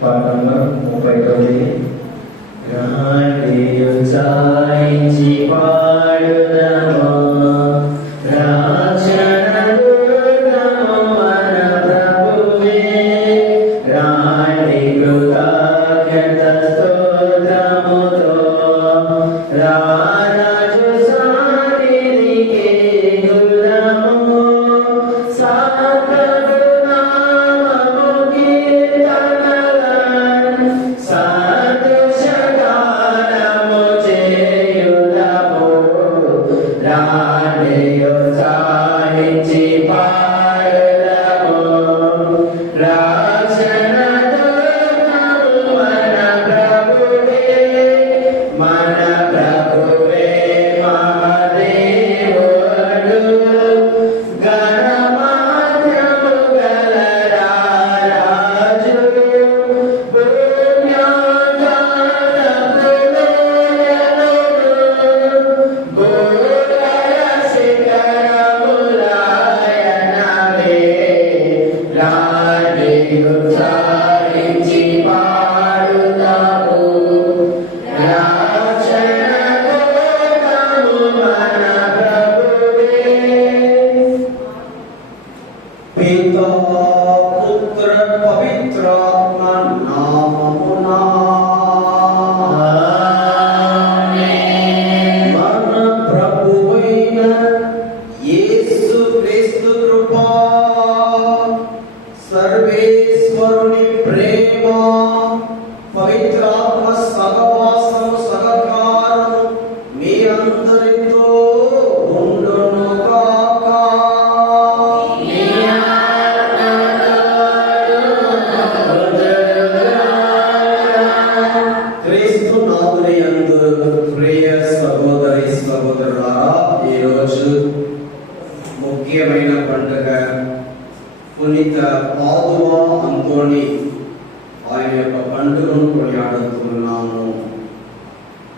పాట నంబర్ 39. రాణియు చాయించి పాడుదమా రాచనలు మన ప్రభువే, రాణి కృతజ్ఞత స్తోత్రముతో రారాజు సన్నిధికి గుదము సాగరు నామము కీర్తనలను సంతోషగానము చేయుదము. రాణియు చాయించి పాడుదము రాచనలు మన ప్రభువే, మన ప్రభువే మహాదేవుడు, గణమాత్రము గల రారాజు, పుణ్యాకారములు భూతల శిఖరములాయనవే. రాణియు చాయించి పాడుదము రాచనలు మన ప్రభువే. పితా పుత్ర పవిత్రాత్మ నామమునా మన ప్రభువైన యేసు క్రీస్తు కృపా, సర్వేశ్వరుని ప్రేమ, పవిత్రాత్మ సహవాసము సహకారము మీ అందరితో ఉండునుగాక. క్రీస్తు నామమునందు ప్రియ సహోదరి సహోదరులారా, ఈరోజు ముఖ్యమైన పండుగ పునీత పాదువా అంతోని. ఆయన యొక్క పండుగను కొనియాడుతున్నాము.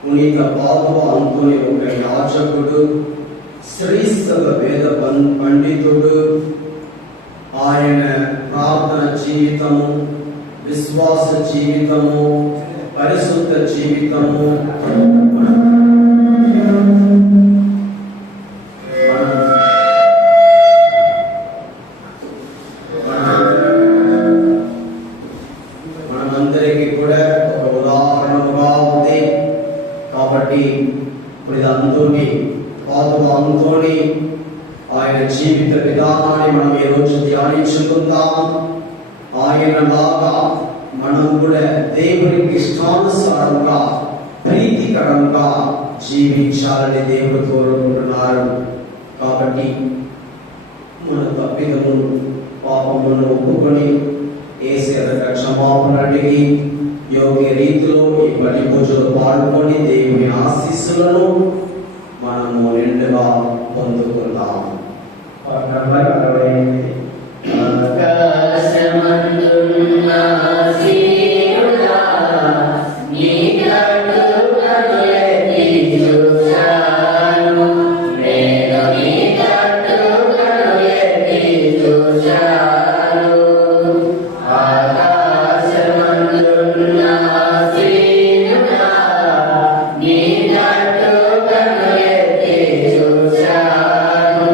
పునీత పాదువా అంతోని ఒక యాజకుడు, శ్రీస్థల వేద పండితుడు. ఆయన ప్రార్థన జీవితము, విశ్వాస జీవితము, పరిశుద్ధ జీవితము మనందరికీ కూడా ఒక ఉదాహరణగా ఉంది. కాబట్టి ఇప్పుడు అంతోని పాదువా అంతోని ఆయన జీవిత విధానాన్ని మనం ఈరోజు ధ్యానించుకుందాం. ఆయనలాగా మనం కూడా దేవునికి ఇష్టానుసారంగా ప్రీతికరంగా జీవించాలని దేవుడు కోరుకుంటున్నారు. కాబట్టి మన తప్పిదమును పాపములను ఒప్పుకొని యేసయ్య క్షమాపణ అడిగి యోగ్య రీతిలో ఈ బలి పూజలో పాల్గొని దేవుని ఆశీస్సులను మనము నిండుగా పొందుకుందాం. పాట నంబర్ 68. ఆకాశమందున్న సీనుడా, నీ కట్టు కనులెత్తి చూశాను, నేను నీ కట్టు కనులెత్తి చూశాను. ఆకాశమందున్న సీనుడా, నీ కట్టు కనులెత్తి చూశాను,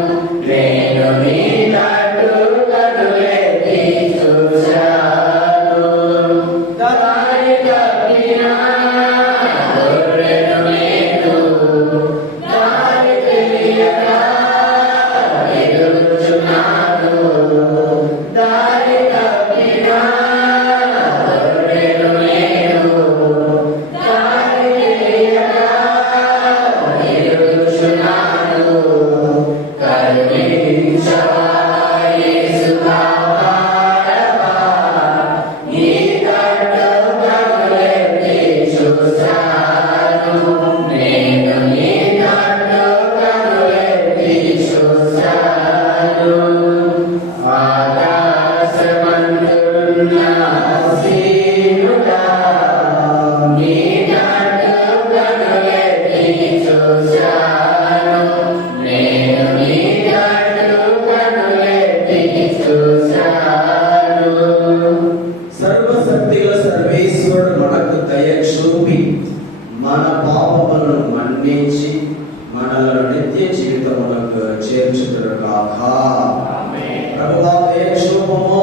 నేను నీ కట్టు కనులెత్తి చూశాను. దారి తప్పిన గొర్రెను నేను, దారి తెలియక ఎదుగుచున్నాను. దారి తప్పిన గొర్రెను నేను, దారి తెలియక ఎదుగుచున్నాను. కరుణించవా యేసువా, పాడవా, నీ కట్టు కనులెత్తి చూశాను, నేను నీ కట్టు కనులెత్తి చూశాను. ఆకాశమందున్న సీనుడా, నీ కట్టు కనులెత్తి చూశాను, నేను నీ కట్టు కనులెత్తి చూశాను. సర్వశక్తిగల మనల్ని నిత్య జీవితమునకు చేర్చుదురుగాక. ప్రభువా దయచూపుము,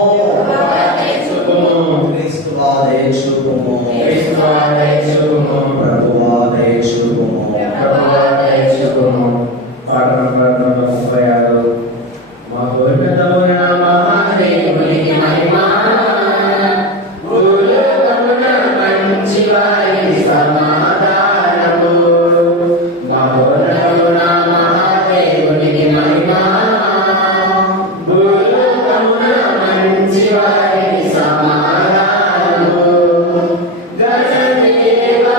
క్రీస్తువా దయచూపుము, ప్రభువా దయచూపుము. పాట నంబర్ 36 మా గోవిందమున మహాదేవునికి మహిమ భూలోకమున మంచివారికి సమాధానము. మా గోవిందమున మహాదేవునికి మహిమ భూలోకమున మంచివారికి సమాధానము. గణదేవా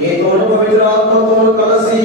నీతోను పవిత్ర ఆత్మతోను కలిసి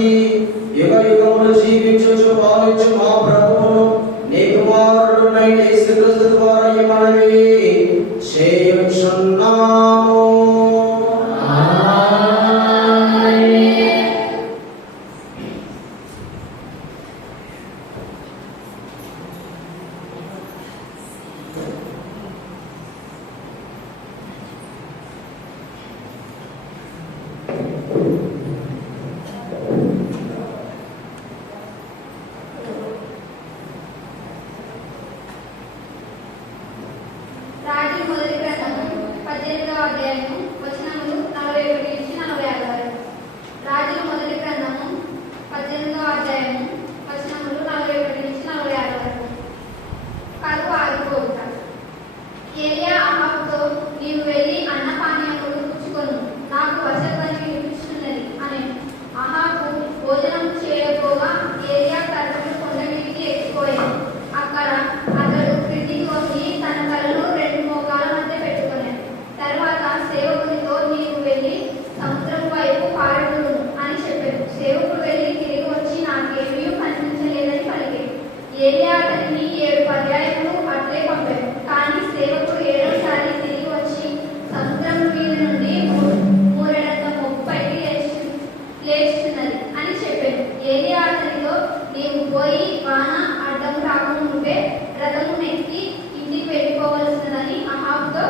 పోయి వాన అడ్డం రాకముందే రథము నెక్కి ఇంటికి వెళ్ళిపోవలసినదని అహాబుతో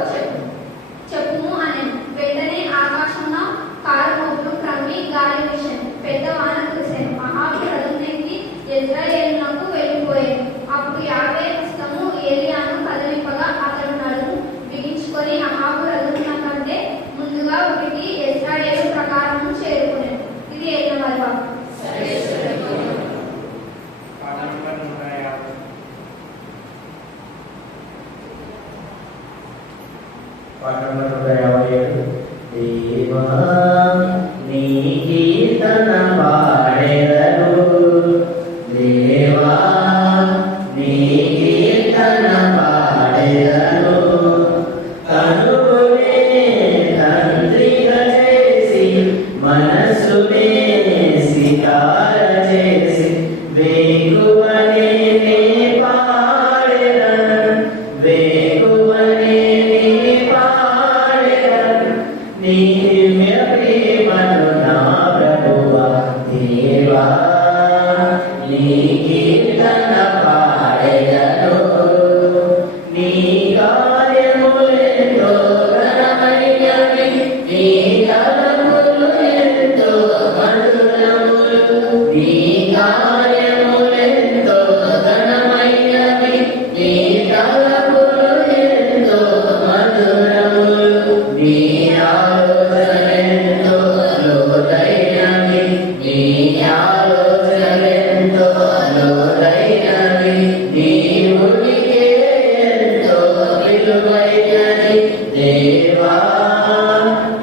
చెప్పుము అనెను. వెంటనే ఆకాశమున కారుమబ్బులు క్రమ్మి గాలి వీచెను, పెద్ద వాన కురిసెను. అహాబు రథం నెక్కి యెజ్రెయేలునకు వెళ్ళిపోయాను. అప్పుడు యావే హస్తము ఏలియాను కదిలింపగా అతడు నడుము బిగించుకొని అహాబు రథమున కంటే ముందుగా ఉరికి యెజ్రెయేలు ప్రకారము చేరుకునేను. ఇది 7వ భాగం. దేవా నీ కీర్తన పాడెదను, దేవా నీ కీర్తన పాడెదను. కనునే తండ్రిగా చేసి మనసునే సితార చేసి వేకువనే నే పాడెదను, వేకువనే నే పాడెదను. నీ దివ్య ప్రేమను నా ప్రభువా దేవా నీ కీర్తన పాడెదను. నీ కార్యములెంతో ఘనమైనవి, నీ తలపులు ఎంతో మధురములు. నీ కార్యములెంతో ఘనమైనవి, నీ తలపులు ఎంతో మధురములు. నీ ఆలోచనలెంతో లోతైనవి, నీ ఆలోచనలెంతో లోతైనవి. నీ ఉనికి ఎంతో విలువైనది, దేవా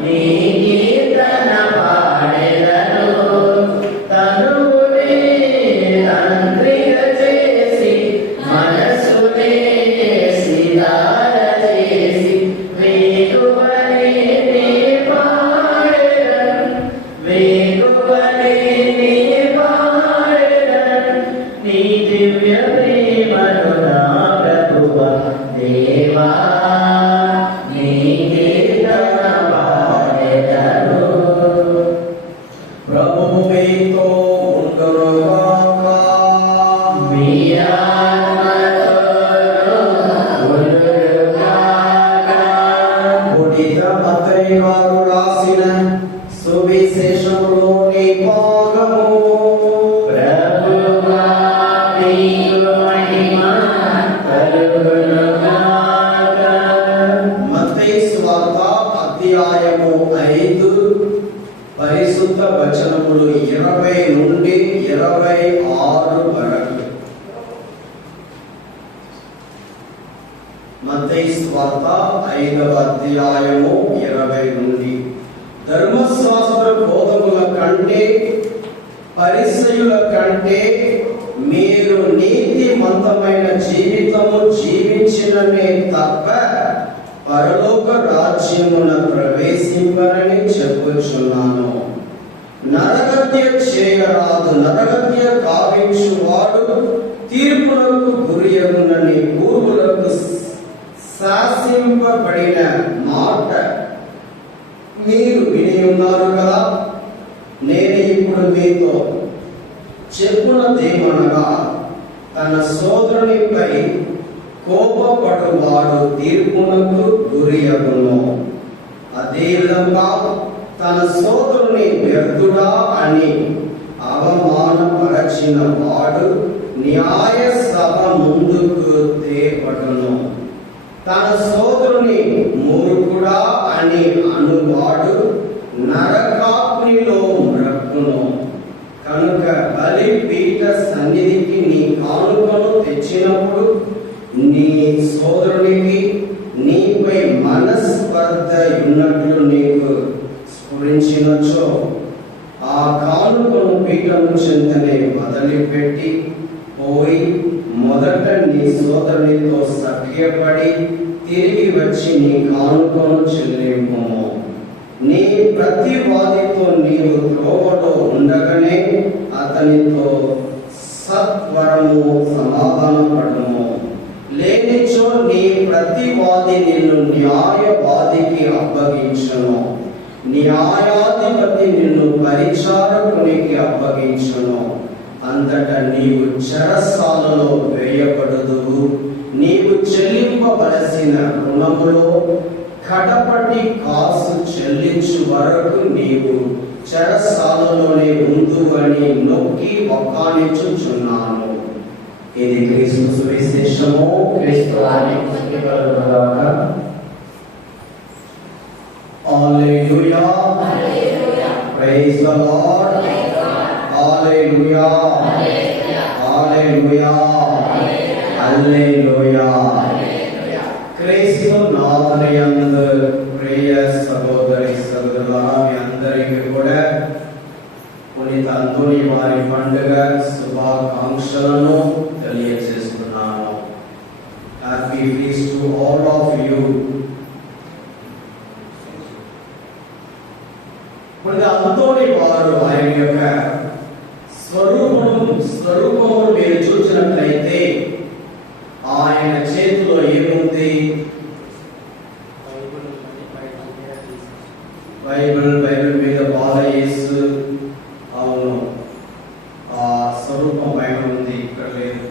నీ కీర్తన పాడెదను. తనువునే తండ్రిగా చేసి మనసునే సితార చేసి వేకువనే నే పాడెదను, వేకువనే నే పాడెదను. నీ దివ్య ప్రేమను నా ప్రభువా దేవా నీ కీర్తన పాడెదను. ప్రభువు మీతో ఉండునుగాక. మీ ఆత్మతోనూ ఉండునుగాక. పునీత మత్తయి గారు రాసిన సువిశేషంలోని భాగము. ప్రభువా నీకు మహిమ కలుగునుగాక. మత్తయి సువార్త అధ్యాయము 5 పరిశుద్ధ వచనములు 20 నుండి 26 వరకు. మత్తయి సువార్త 5వ అధ్యాయము 20 నుండి. ధర్మశాస్త్ర బోధకుల కంటే పరిసయ్యుల కంటే మీరు నీతిమంతమైన జీవితము జీవించిననే తప్ప పరలోక రాజ్యమున ప్రవేశింపరని చెప్పుచున్నాను. నరహత్య చేయరాదు, నరహత్య కావించువాడు తీర్పునకు గురియగునని పూర్వులకు శాసింపబడిన మాట మీరు విని ఉన్నారు కదా. నేను ఇప్పుడు మీతో చెప్పునదేమనగా, తన సోదరునిపై కోపపడువాడు తీర్పునకు గురియగును. అదే విధంగా తన సోదరుని వ్యర్థుడా అని అవమానపరచిన వాడు న్యాయ సభ ముందుకు తేబడును. తన సోదరుని మూర్ఖుడా అని అనువాడు నరకాగ్నిలో మ్రక్కును. కనుక బలిపీఠ సన్నిధికి నీ కానుకను తెచ్చినప్పుడు నీ సోదరునికి నీపై మనస్పర్ధ ఉన్నట్లు నీకు స్ఫురించినచో ఆ కానుకను పీఠము చెంతనే వదిలిపెట్టి పోయి మొదట నీ సోదరునితో సఖ్యపడి తిరిగి వచ్చి నీ కానుకను చెల్లింపుము. నీ ప్రతివాదితో నీవు త్రోవలో ఉండగానే అతనితో సత్వరము సమాధానపడము. లేనిచో నీ ప్రతివాది నిన్ను న్యాయవాదికి అప్పగించును, న్యాయాధిపతి నిన్ను పరిచారకునికి అప్పగించును. అంతటా నీవు చెరసాలలో వేయబడుదువు. నీవు చెల్లింపవలసిన రుణములో కడపటి కాసు చెల్లించు వరకు నీవు చెరసాలలోనే ఉందు అని నొక్కి వక్కాణించుచున్నాను. ఇది క్రీస్తు సువిశేషము. క్రీస్తు స్తుతి కలుగునుగాక. Hallelujah. Praise the lord. Hallelujah. Hallelujah. Hallelujah. క్రీస్తు నామమునందు ప్రియ సహోదరి సహోదరులారా, మీ అందరికీ కూడా పునీత అంతోని వారి పండుగ శుభాకాంక్షలను తెలియజేస్తున్నాను. Happy feast to all of you. పునీత అంతోని వారు ఆయన యొక్క స్వరూపము మీరు చూసినట్లయితే ఆయన చేతిలో ఏముంది? బైబిల్ మీద బాలయేసు. అవును, ఆ స్వరూపం పైన ఉంది, ఇక్కడ లేదు.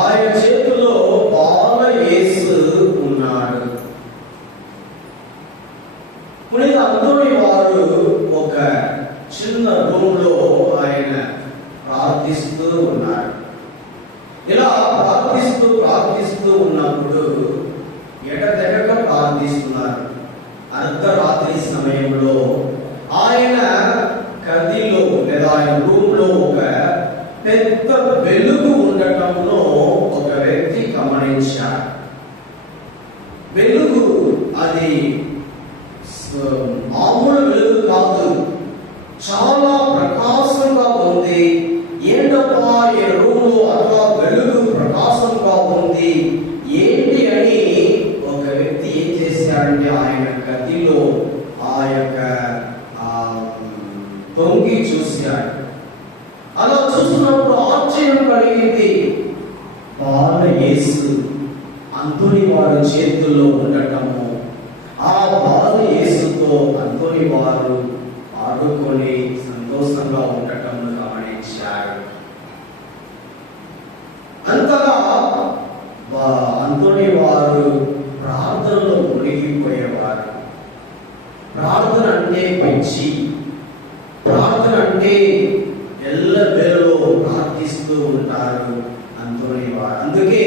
ఆయన చేతిలో బాలయేసు ఉన్నాడు. పునీత అంతోని వారు ఒక చిన్న రూమ్ లో ఆయన ప్రార్థిస్తూ ఉన్నాడు. ఇలా ప్రార్థిస్తూ ఉన్నప్పుడు ఎడతెగక ప్రార్థిస్తున్నారు. అర్ధరాత్రి సమయంలో ఆయన గదిలో లేదా ఆయన రూమ్ లో ఒక పెద్ద వెలుగు ఉండటంలో ఒక వ్యక్తి గమనించాడు. వెలుగు అది మామూలు వెలుగు కాదు, చాలా ప్రకాశంగా ఉంది. ఏంటప్పా ఈ రూమ్ లో అట్లా వెలుగు ప్రకాశంగా ఉంది ఏంటి అని ఒక వ్యక్తి ఏం చేశాడంటే ఆయన గదిలో ఆ యొక్క తొంగి చూశాడు. అలా చూసినప్పుడు ఆశ్చర్యం కలిగింది. బాలయేసు అంతోని వారి చేతుల్లో ఉండటము, ఆ బాలయేసుతో అంతోని వారు ఆడుకొని సంతోషంగా ఉండటం గమనించాడు. అంతగా అంతోని వారు ప్రార్థనలో మునిగిపోయేవారు. ప్రార్థన అంటే పిచ్చి, ప్రార్థన అంటే ఎల్లవేళలో ప్రార్థిస్తూ ఉంటారు అంతోని వారు. అందుకే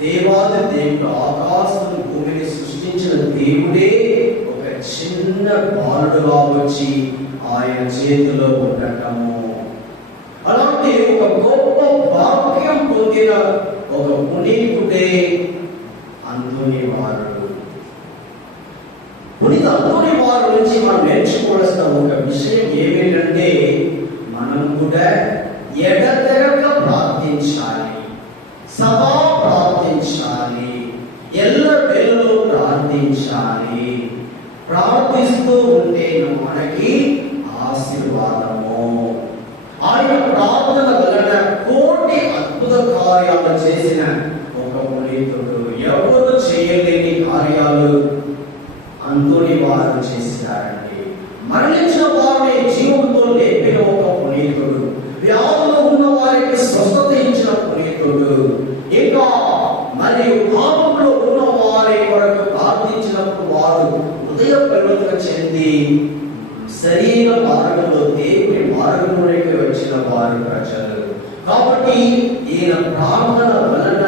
దేవాది దేవుడు ఆకాశం భూమిని సృష్టించిన దేవుడే ఒక చిన్న బాలుడుగా వచ్చి ఆయన చేతిలో ఉండటము, అలాంటి ఒక గొప్ప భాగ్యం పొందిన ఒక పునీతుడే అంతోని వారు. పునీత అంతోని వారి నుంచి మనం నేర్చుకోవాల్సిన ఒక విషయం ఏమిటంటే మనం కూడా ఎడతెగక ప్రార్థించాలి, సదా ప్రార్థించాలి, ఎల్లవేళలో ప్రార్థించాలి. ప్రార్థిస్తూ ఉంటే మనకి ఆశీర్వాదము. ఆయన ప్రార్థన వలన కోటి అద్భుత కార్యాలు చేసిన ఒక పునీతుడు. ఎవరు చేయలేని కార్యాలు అంతోని వారు చేశారండి. మరణించిన వారిని జీవంతో లేపిన ఒక పునీతుడు, వ్యాధులు ఉన్న వారికి స్వస్థత ఇచ్చిన పునీతుడు, ఇంకా మరియు పాపంలో ఉన్న వారి కొరకు ప్రార్థించినప్పుడు వారు హృదయ పరివర్తన చెంది సరైన మార్గంలో దేవుని మార్గంలోకి వచ్చిన వారు ప్రజలు. కాబట్టి ఈయన ప్రార్థన వలన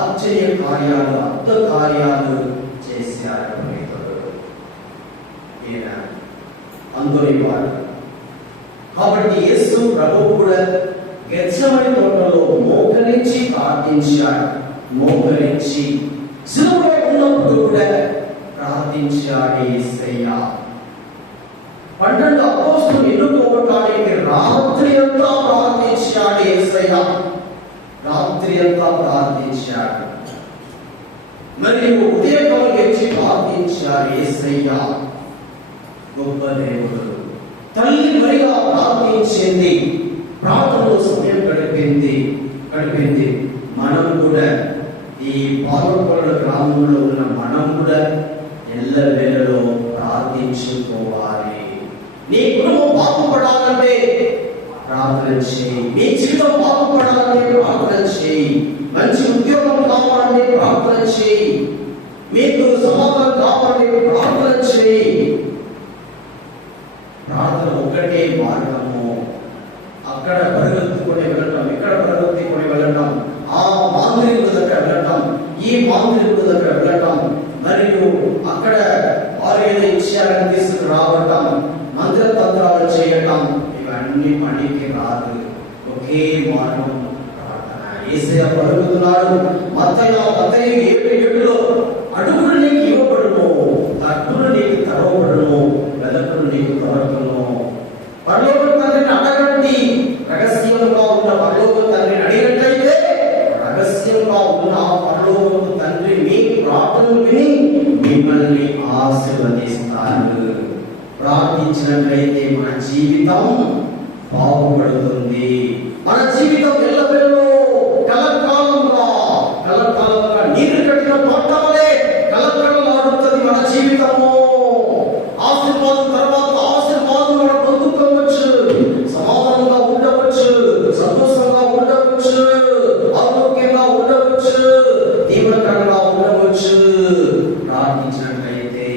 ఆశ్చర్య కార్యాలు, అద్భుత కార్యాలు చేశారు పునీతుడు ఈయన అంతోని వారు. కాబట్టి యేసు ప్రభువు కూడా గెత్సెమని తోటలో మోకరించి ప్రార్థించాడు. మోకరించి సిలువలో ఉన్నప్పుడు కూడా ప్రార్థించాడు యేసయ్య. 12 అపోస్తలులు ఎన్నుకోవటానికి రాత్రి అంతా ప్రార్థించాడు యేసయ్య. రాత్రి అంతా ప్రార్థించాడు. మరియు ఉదయకాలం లేచి ప్రార్థించాడు యేసయ్య. గొప్ప దేవుడు. తల్లి మరియా ప్రార్థించింది, ప్రార్థనలో సమయం గడిపింది. మనం కూడా ఈ పాలకొండ గ్రామంలో ఉన్న మనం కూడా ఎల్లవేళలో ప్రార్థించుకోవాలి. నీ కుటుంబం బాగుపడాలంటే ప్రార్థన చేయి. నీ జీవితం బాగుపడాలని ప్రార్థన చేయి. మంచి ఉద్యోగం కావాలని ప్రార్థన చేయి. మీకు సమాధానం కావాలని ప్రార్థన చేయి. ప్రార్థన ఒకటే మార్గము. అక్కడ పరిగెత్తుకొని వెళ్ళటం, ఇక్కడ పరిగెత్తుకొని వెళ్ళటం, ఆ మాంత్రికుల దగ్గర వెళ్ళటం, ఈ మాంత్రికుల దగ్గర వెళ్ళటం, మరియు అక్కడ వారు ఏదో ఇచ్చారని తీసుకురావటం, మంత్రతంత్రాలు చేయటం, ఇవన్నీ పనికి రాదు. ఒకే మార్గం ప్రార్థన. యేసయ్య పలుకుతున్నాడు మత్తయి 7:7 అడుగులు నీకు ఇవ్వబడును, తట్టులు నీకు తెరవబడును, వెదకులు నీకు దొరకను. పరలోక తండ్రిని అడగండి. రహస్యంగా ఉన్న పరలోక తండ్రిని అడిగినట్లయితే రహస్యంగా ఉన్న పరలోక తండ్రి మీ ప్రార్థనలు విని మిమ్మల్ని ఆశీర్వదిస్తాడు. ప్రార్థించినట్లయితే మన జీవితం బాగుపడుతుంది. మన జీవితం ఎల్లవెల్లో కలకాలంగా నీరు కట్టిన తోట వలె కలకలలాడుతుంది మన జీవితము. ఆశీర్వాదం తర్వాత ఆశీర్వాదం మనం పొందుకోవచ్చు. సమాధానంగా ఉండవచ్చు, సంతోషంగా ఉండవచ్చు, ఆరోగ్యంగా ఉండవచ్చు, దీవెనకరంగా ఉండవచ్చు. ప్రార్థించినట్లయితే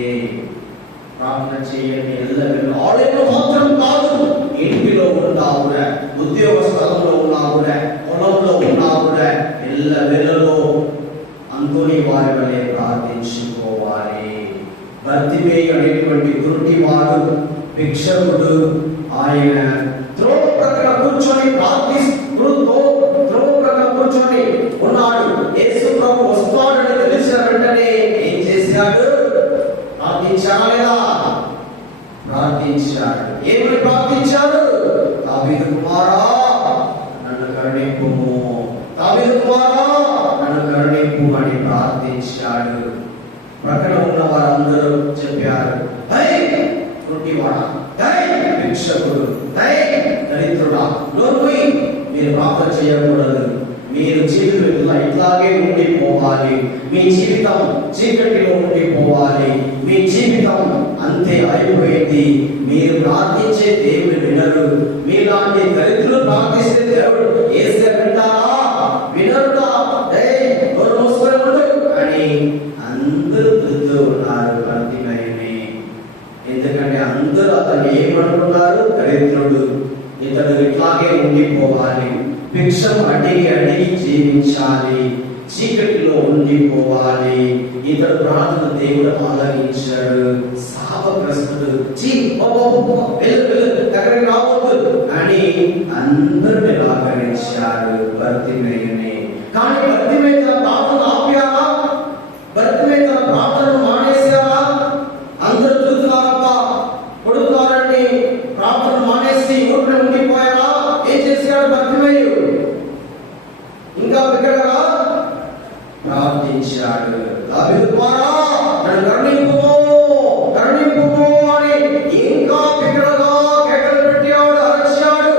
ప్రార్థన చేయండి. ఎల్లవెల్లో ఆలయంలో మాత్రం కాదు, ఇంటిలో ఉన్నా కూడా, ఉద్యోగ స్థలంలో ఉన్నా కూడా, పొలంలో ఉన్నా కూడా, ఎల్లవెల్లలో అంతోని వారి వలె ప్రార్థించుకోవాలి. బర్తిమేయు అనేటువంటి గురుటివాడు భిక్షకుడు, ఆయన త్రోవ ప్రక్కన కూర్చొని కూర్చొని ఉన్నాడు. యేసు ప్రభు వస్తాడని తెలిసిన వెంటనే ఏం చేశాడు? ప్రార్థించాడా లేదా? ప్రార్థించాడు. ఏమని ప్రార్థించాడు? దావీదు కుమారా నన్ను కరుణింపుము, దావీదు కుమారా నన్ను కరుణింపు అని ప్రార్థించాడు. ప్రక్కన ఉన్న వారందరూ చెప్పారు, హై రొట్టివాడా, హై భిక్షకుడు, హై దరిద్రుడా, నోరుమూయి, మీరు ప్రార్థన చేయకూడదు. మీరు జీవితం ఇట్లాగే ఉండిపోవాలి. మీ జీవితం చీకటిలో ఉండిపోవాలి. మీ జీవితం అంతే అయిపోయింది. మీరు ప్రార్థించే దేవుడు వినరు. మీలాంటి దరిద్రులు ప్రార్థిస్తే దేవుడు యేసయ్య వింటారా? వినరుడా? అని అందరూ తిరుగుతూ ఉన్నారు బర్తిమేయుని. ఎందుకంటే అందరూ అతను ఏమనుకున్నారు? దరిద్రుడు, ఇతడు ఇట్లాగే ఉండిపోవాలి, భిక్షం అడిగి జీవించాలి, చీకటిలో ఉండిపోవాలి. ఇతడు ప్రార్థన దేవుడు ఆలకించాడు. శాపగ్రస్తుడు, దగ్గరికి రావద్దు అని అందరూ నిరాకరించారు బర్తిమేయుని. కానీ బర్తిమేయు తన ప్రార్థన ఆపారా? బర్తిమేయు తన ప్రార్థనను మానేశారా? అందరూ తిరుగుతున్నారబ్బా, కొడుతున్నారండి, ప్రార్థన మానేసి ఊరిని ఉండిపోయారా? ఏం చేశాడు బర్తిమేయు? ఇంకా బిగ్గరగా ప్రార్థించాడు. దావీదు కుమారా నన్ను కరుణింపుము అని ఇంకా బిగ్గరగా కేకలు పెట్టాడు, అరిచాడు.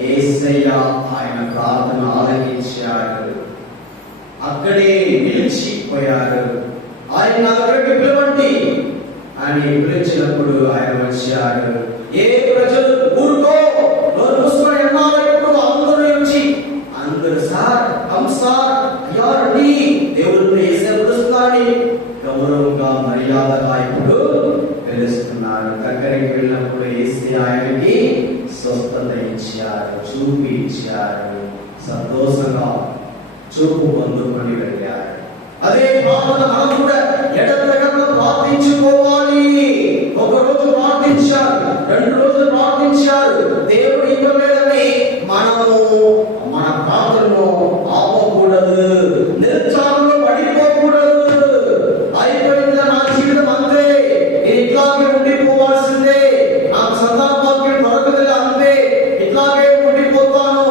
యేసయ్య ఆయన ప్రార్థన ఆలకించాడు. అక్కడే నిలిచిపోయాడు. ఆయన నా దగ్గరికి పిలవండి అని పిలిచినప్పుడు ఆయన వచ్చాడు. ఏ ప్రజలు ఊరుకో నోరు మూసుకొని ఎన్నాళ్ళు అందరూ వచ్చి అందరూ సార్ అయ్యా రండి, దేవుడిని యేసయ్య పిలుస్తున్నారని గౌరవంగా మర్యాదగా ఇప్పుడు పిలుస్తున్నారు. దగ్గరికి వెళ్ళినప్పుడు యేసయ్య ఆయనకి స్వస్థత ఇచ్చారు, చూపించారు, సంతోషంగా చూపు పొందుకొని వెళ్ళారు. అదే ప్రార్థన మనం కూడా ఎడతెగక ప్రార్థించుకోవాలి. ఒక రోజు ప్రార్థించారు, 2 రోజులు ప్రార్థించారు, దేవుడు ఇవ్వలేదని మనము మన ప్రార్థనను ఆపకూడదు, నిరుత్సాహంలో పడిపోకూడదు. అయిపోయింది నా జీవితం, అంతే, నేను ఇట్లాగే ఉండిపోవాల్సిందే, నాకు సంతానభాగ్యం దొరకదు, అంతే, ఇట్లాగే ఉండిపోతాను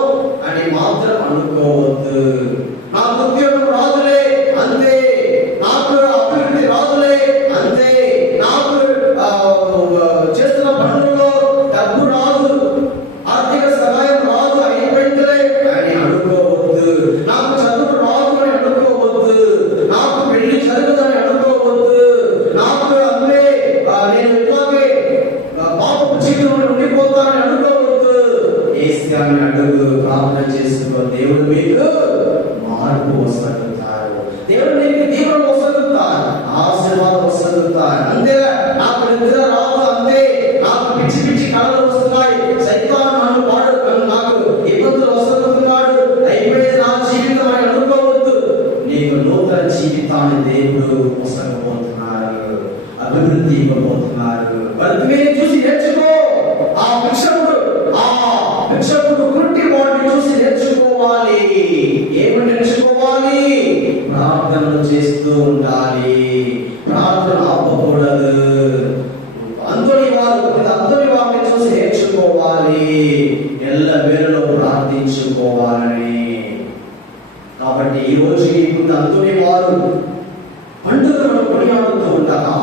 అని మాత్రం అనుకోవద్దు. నాకు ఉద్యోగం రాదులే, అంతే, నాకు అభివృద్ధి రాదులే, అంతే, నాకు చేస్తున్న పనుల్లో డబ్బు రాదు, ఆర్థిక ఏసియాని అడుగు, ప్రార్థన చేసుకో, దేవుడు మీకు మార్పు వసగుతారు, దేవుడు నీకు దీవెన వసగుతారు, ఆశీర్వాదం వసగుతారు. అంతే, నాకు నిద్ర రాదు, అంతే, నాకు పిచ్చి పిచ్చి కళలు వస్తున్నాయి, సైతాను నన్ను వాడు, నాకు ఇబ్బందులు వసగుతున్నాడు, అయిపోయింది నా జీవితం అని అనుకోవద్దు. నీకు నూతన జీవితాన్ని దేవుడు వసగబోతున్నారు, అభివృద్ధి ఇవ్వబోతున్నారు. బతుకుని చూసి నేర్చుకో. ఆ భిక్షకుడు గుంటి వాడిని చూసి నేర్చుకోవాలి. ఏమి నేర్చుకోవాలి? ప్రార్థనలు చేస్తూ ఉండాలి, ప్రార్థన ఆపకూడదు. అంతని వారిని చూసి నేర్చుకోవాలి, ఎల్ల వేళలో ప్రార్థించుకోవాలని. కాబట్టి ఈ రోజు ఇప్పుడు అంతని వారు పండుగలను కొనియాడుతూ ఉండగా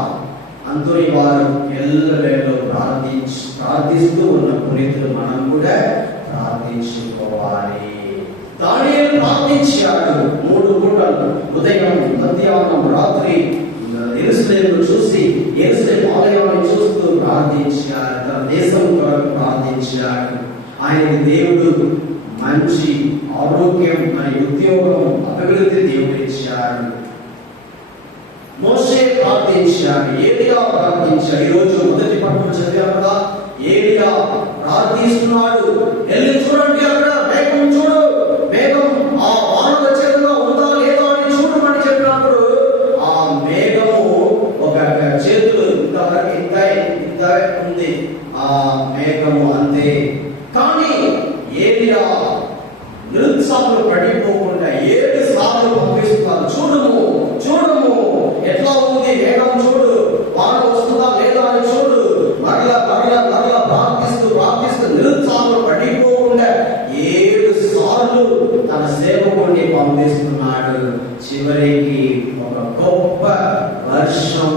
అంతని వారు ఎల్లవేళలో ప్రార్థిస్తూ ఉన్న పునీతులు మనం కూడా ప్రార్థించుకోవాలి. దానియేలు ప్రార్థించాడు 3 పూటలు, ఉదయం, మధ్యాహ్నం, రాత్రి యెరూషలేమును చూసి, యెరూషలేము ఆలయాన్ని చూస్తూ ప్రార్థించాడు. తన దేశం కొరకు ప్రార్థించాడు. ఆయనకి దేవుడు మంచి ఆరోగ్యం మరియు ఉద్యోగం, అభివృద్ధి దేవుడు ఇచ్చాడు. మోషే ప్రార్థించాడు, ఏలియా ప్రార్థించాడు. ఈరోజు మొదటి పట్టణం చదివాం కదా, ఏలియా ప్రార్థిస్తున్నాడు. వెళ్ళి చూడండి, అక్కడ మేఘం చూడు, మేఘం ఆ వాన వచ్చేదిగా ఉందా లేదా అని చూడమని చెప్పినప్పుడు ఆ మేఘము ఒక చేతులు ఇంతవరకు ఇంత ఉంది ఆ మేఘము, అంతే. కానీ ఏలియా నిరుత్సాహంలో పడిపోకుండా 7 సార్లు పంపిస్తున్నారు. చూడము ఎట్లా ఉంది మేఘం, చూడు, వాన వస్తుందా లేదా అని చూడు. మరలా ప్రార్థిస్తూ నిరుత్సాహంలో పడిపోకుండా 7 సార్లు తన సేవకుడిని పంపిస్తున్నాడు. చివరికి ఒక గొప్ప వర్షం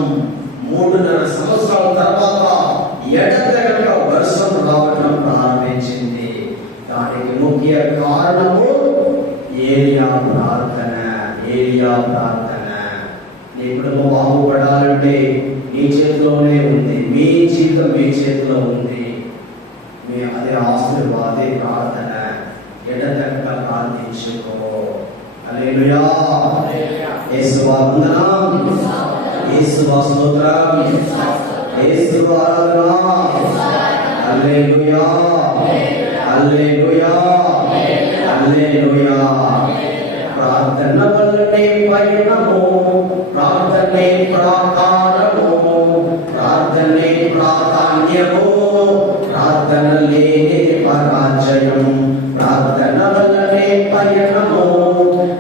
3.5 సంవత్సరాల తర్వాత ఎడతెగక వర్షం రావడం ప్రారంభించింది. దానికి ముఖ్య కారణము ఏలియా ప్రార్థన. నీ కుటుంబం బాగుపడాలంటే నీ చేతిలోనే ఉంది, మీ జీవితం మీ చేతిలో ఉంది. అదే ఆశీర్వాదే ప్రార్థన. ఎడతెగక ప్రార్థించుకో. హల్లెలూయా. యేసువా వందనం, యేసువా స్తోత్రం, యేసువా ఆరాధన. హల్లెలూయా, హల్లెలూయా, హల్లెలూయా. ప్రార్థన వల్లనే పయనము, ప్రార్థనే ప్రాకారము, ప్రార్థనే ప్రాధాన్యము, ప్రార్థన లేని పరాజయం. ప్రార్థన వల్లనే పయనము,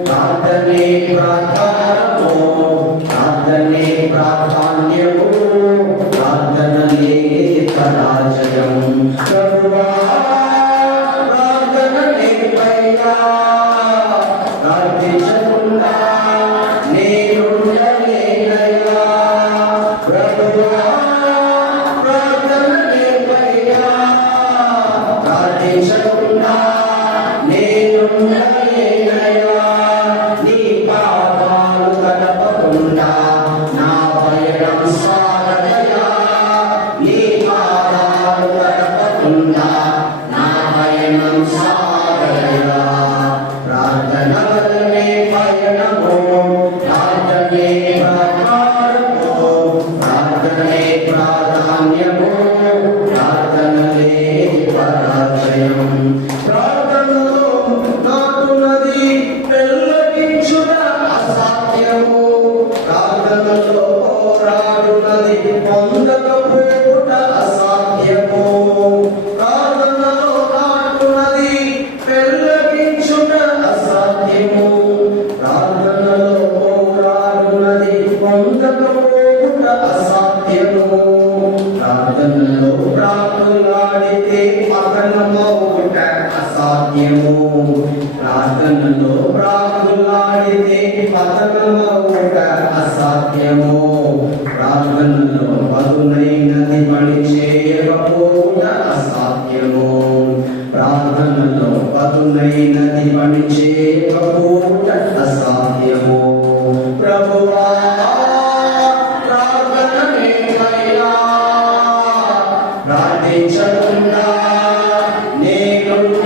ప్రార్థనే ప్రాకారము, ప్రార్థనే ప్రాధాన్యము, ప్రార్థన లేని పరాజయం. ప్రభువా ప్రార్థన లేపయ్యా, ప్రార్థించకుండా నేనుండలేనయ్యా. ప్రభువా ప్రార్థన లేపయ్యా, ప్రార్థించకుండా నేనుండలేనయ్యా. నీ పాదాలు కదపకుండా నా పయనం సాగదయా. నీ పాదాలు కదపకుండా నా పయనం సాగదయా. ప్రార్థన వల్లనే పయనము, ప్రార్థనే ప్రాకారము, ప్రార్థనే ప్రాధాన్యము, ప్రార్థన లేని పరాజయం. ప్రార్థనలో నాటున్నది పెళ్ళగించుట అసాధ్యము, ప్రార్థనలో పోరాడున్నది పొందకపోవుట అసాధ్యము. ప్రార్థనలో నాటున్నది పెళ్ళగించుట అసాధ్యము, ప్రార్థనలో పోరాడున్నది పొందకపోవుట అసాధ్యము. ప్రార్థనలో ప్రార్థలాడితే పతనమవుట అసాధ్యము, ప్రార్థనలో ప్రార్థలాడితే పతనమవుట అసాధ్యము. ప్రార్థనలో పదునైనది పని చేయకపోవుట అసాధ్యము, ప్రార్థనలో పదునైనది పని చేయకపోవుట అసాధ్యము. ప్రభువా ప్రార్థన లేపయ్యా, ప్రార్థించకుండా నేనుండలేనయ్యా.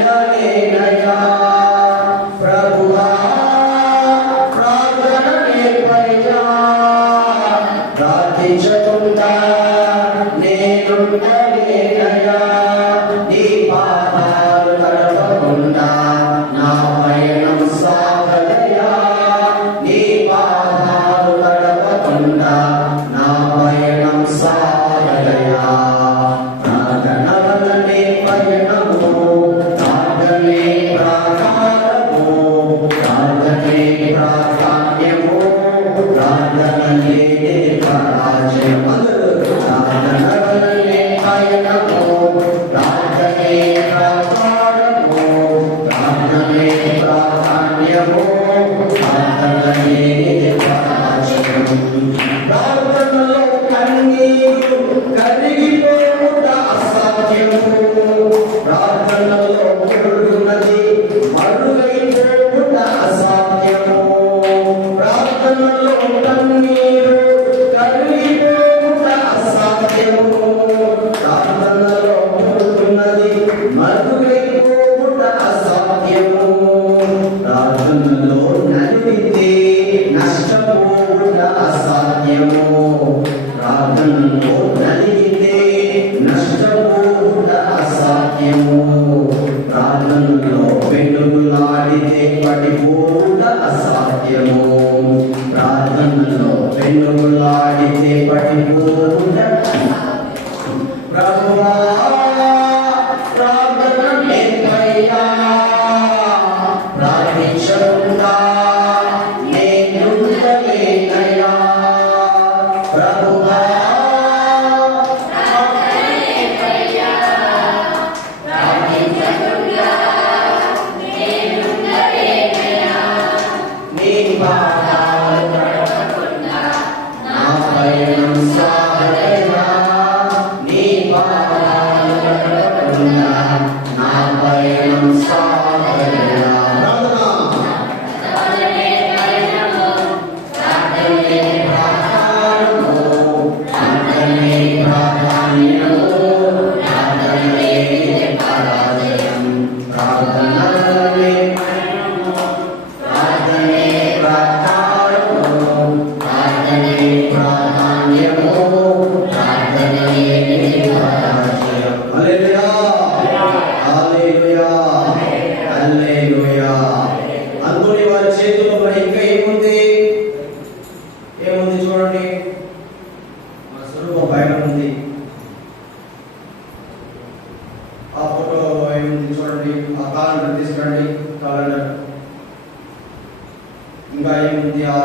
ఇంకా ఏముంది ఆ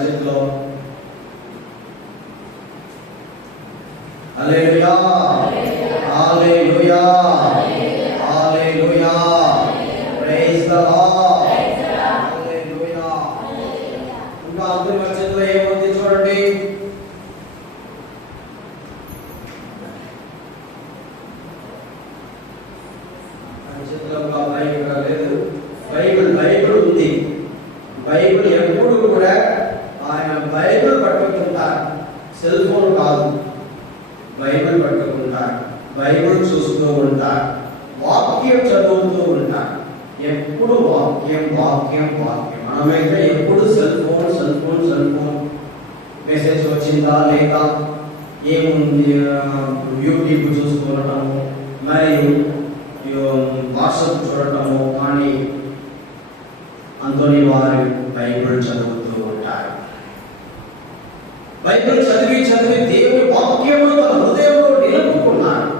చేతిలో? హల్లెలూయా, hallelujah, hallelujah, praise the lord, హల్లెలూయా. ఇంకా అంతిమ చేతిలో ఏముంది చూడండి. చేతిలో లేదు, బైబిల్ ఉంది. బైబిల్ ఎప్పుడు కూడా ఆయన బైబిల్ పట్టుకుంటారు, సెల్ ఫోన్ కాదు. బైబిల్ పట్టుకుంటారు, బైబిల్ చూస్తూ ఉంటారు, వాక్యం చదువుతూ ఉంటారు. ఎప్పుడు వాక్యం వాక్యం వాక్యం. మనమైతే ఎప్పుడు సెల్ ఫోన్ మెసేజ్ వచ్చిందా లేదా, ఏముంది యూట్యూబ్ చూసుకోవటము, మరియు వాట్సాప్ చూడటము. కానీ అంతోని వారు బైబిల్ చదువుతూ ఉంటారు. బైబిల్ చదివి దేవుని వాక్యమును తన హృదయంలో నిలుపుకున్నారు.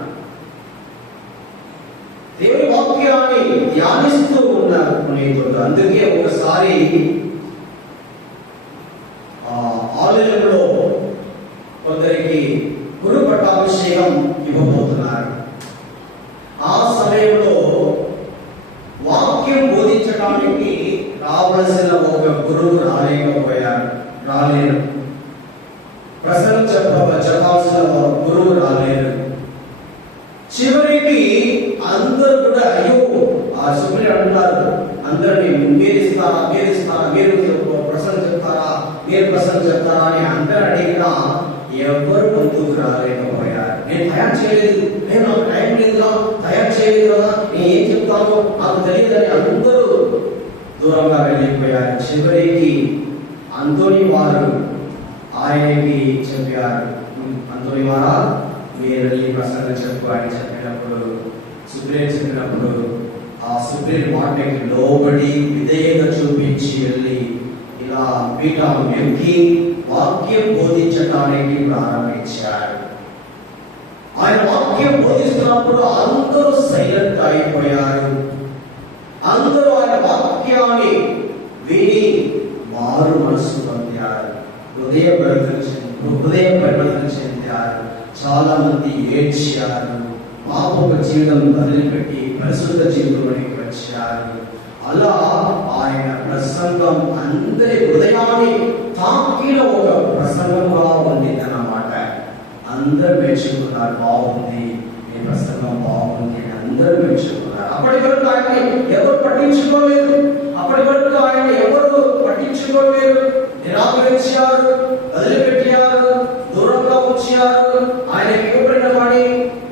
దేవుని వాక్యాన్ని ధ్యానిస్తూ ఉన్నారు పునీతుడు. అందుకే ఒకసారి ఆలయంలో కొందరికి గురు పట్టాభిషేకం ఇవ్వబోతున్నారు. ఆ సమయంలో వాక్యం బోధించడానికి రావలసిన ఒక గురువు రాలేరు. ప్రసంగం చెప్పాల్సిన గురువు రాలేరు. చివరికి అందరూ కూడా అయ్యో, ఆ సుప్రీం అంటున్నారు అందరినీ మీరు ప్రసంగం చెప్తారా అని అందరు అడిగినా ఎవరు ముందుకు రాలేకపోయారు. నేను తయారు చేయలేదు, నాకు టైం లేదు, తయారు చేయలేదు కదా, నేను ఏం చెప్తాను నాకు తెలియదని అందరూ దూరంగా వెళ్ళిపోయారు. చివరికి అంతోని వారు ఆయనకి చెప్పారు, అంతోని వారా మీరు వెళ్ళి ప్రసంగం చెప్పు అని చెప్పినప్పుడు, సుప్రీం చెప్పినప్పుడు ఆ సుప్రీం మాటకి లోబడి విధేయత చూపించి వెళ్ళి ఇలా పీఠం ఎక్కి వాక్యం బోధించడానికి ప్రారంభించారు. ఆయన వాక్యం బోధిస్తున్నప్పుడు అందరూ సైలెంట్ అయిపోయారు. అందరూ ఆయన వాక్యాన్ని విని మారు మనసు పొందారు, హృదయ పరివర్తన చెందారు. చాలా మంది ఏడ్చారు, పాపపు జీవితం వదిలిపెట్టి పరిశుద్ధ జీవితంలోకి వచ్చారు. అలా ఆయన ప్రసంగం అందరి హృదయాన్ని తాకిన ఒక ప్రసంగంగా ఉంది అన్నమాట. అందరూ మెచ్చుకున్నారు, బాగుంది ఈ ప్రసంగం, బాగుంది అని అందరూ మెచ్చుకున్నారు. అప్పటి వరకు ఆయన ఎవరు పట్టించుకోలేదు, నిరాకరించారు, వదిలిపెట్టారు, దూరంగా ఉంచారు. ఆయనకి ఇవ్వబడిన పని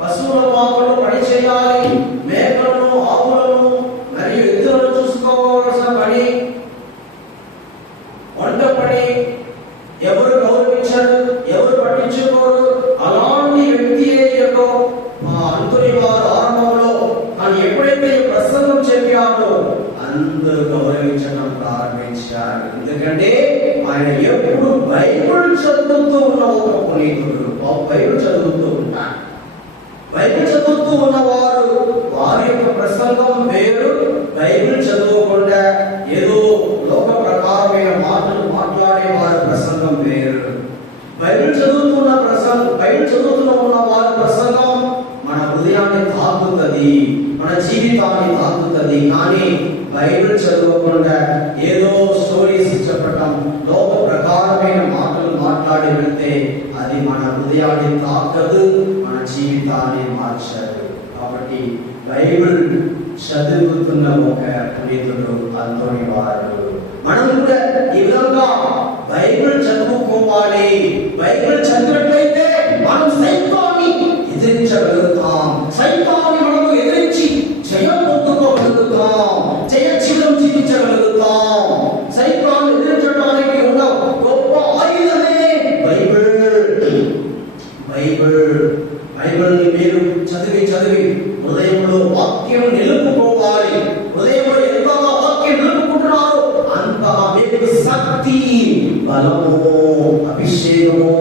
పశువుల పాపలు పని చేయాలి, మేకలను ఆవులను మరియు ఎద్దులను చూసుకోవాల్సిన పని, వంట పని ఎవరు గౌరవించరు, ఎవరు పట్టించుకోరు. అలాంటి వ్యక్తి అంతోని వారు ఆరంభంలో కానీ ఎప్పుడైతే ప్రసంగం చెప్పారో అందరూ గౌరవించడం ప్రారంభించారు. ఎందుకంటే ఆయన ఎప్పుడు బైబిల్ చదువుతూ ఉన్న ఒక పునీతుడు. బైబిల్ చదువుతూ ఉంటారు. బైబిల్ చదువుతూ ఉన్నవారు వారి యొక్క ప్రసంగం వేరు, బైబిల్ చదువుకుండా ఏదో లోక ప్రకారమైన మాటలు మాట్లాడే వారి ప్రసంగం వేరు. బైబిల్ చదువుతున్న ఉన్న వారి ప్రసంగం మన హృదయాన్ని తాకుతుంది, మన జీవితాన్ని తాకుతుంది. కానీ బైబిల్ చదవకుండా ఏదో స్టోరీస్ చెప్పటం, లోక ప్రకారమైన మాటలు మాట్లాడి వెళ్తే అది మన హృదయాన్ని తాకదు, మన జీవితాన్ని మార్చదు. కాబట్టి బైబిల్ చదువుతున్న ఒక పునీతుడు అంతోని వారు. మనం కూడా ఈ విధంగా బైబిల్ చదువుకోవాలి. బైబిల్ చదివినట్లయితే మనం సైతాన్ని ఎదిరించగలుగుతాం. సైతాన్ని మనము ఎదిరించి జయం పొందుకోగలుగుతాం. జయ జీవితం జీవించగలుగుతాం. సైతాన్ని ఎదిరించడానికి ఉన్న గొప్ప ఆయుధమే బైబిల్. బైబిల్ని మీరు చదివి హృదయంలో వాక్యం నిలుపుకోవాలి. హృదయంలో ఎంతగా వాక్యం నిలుపుకుంటున్నారు అంతగా మీకు శక్తి, బలము, అభిషేకము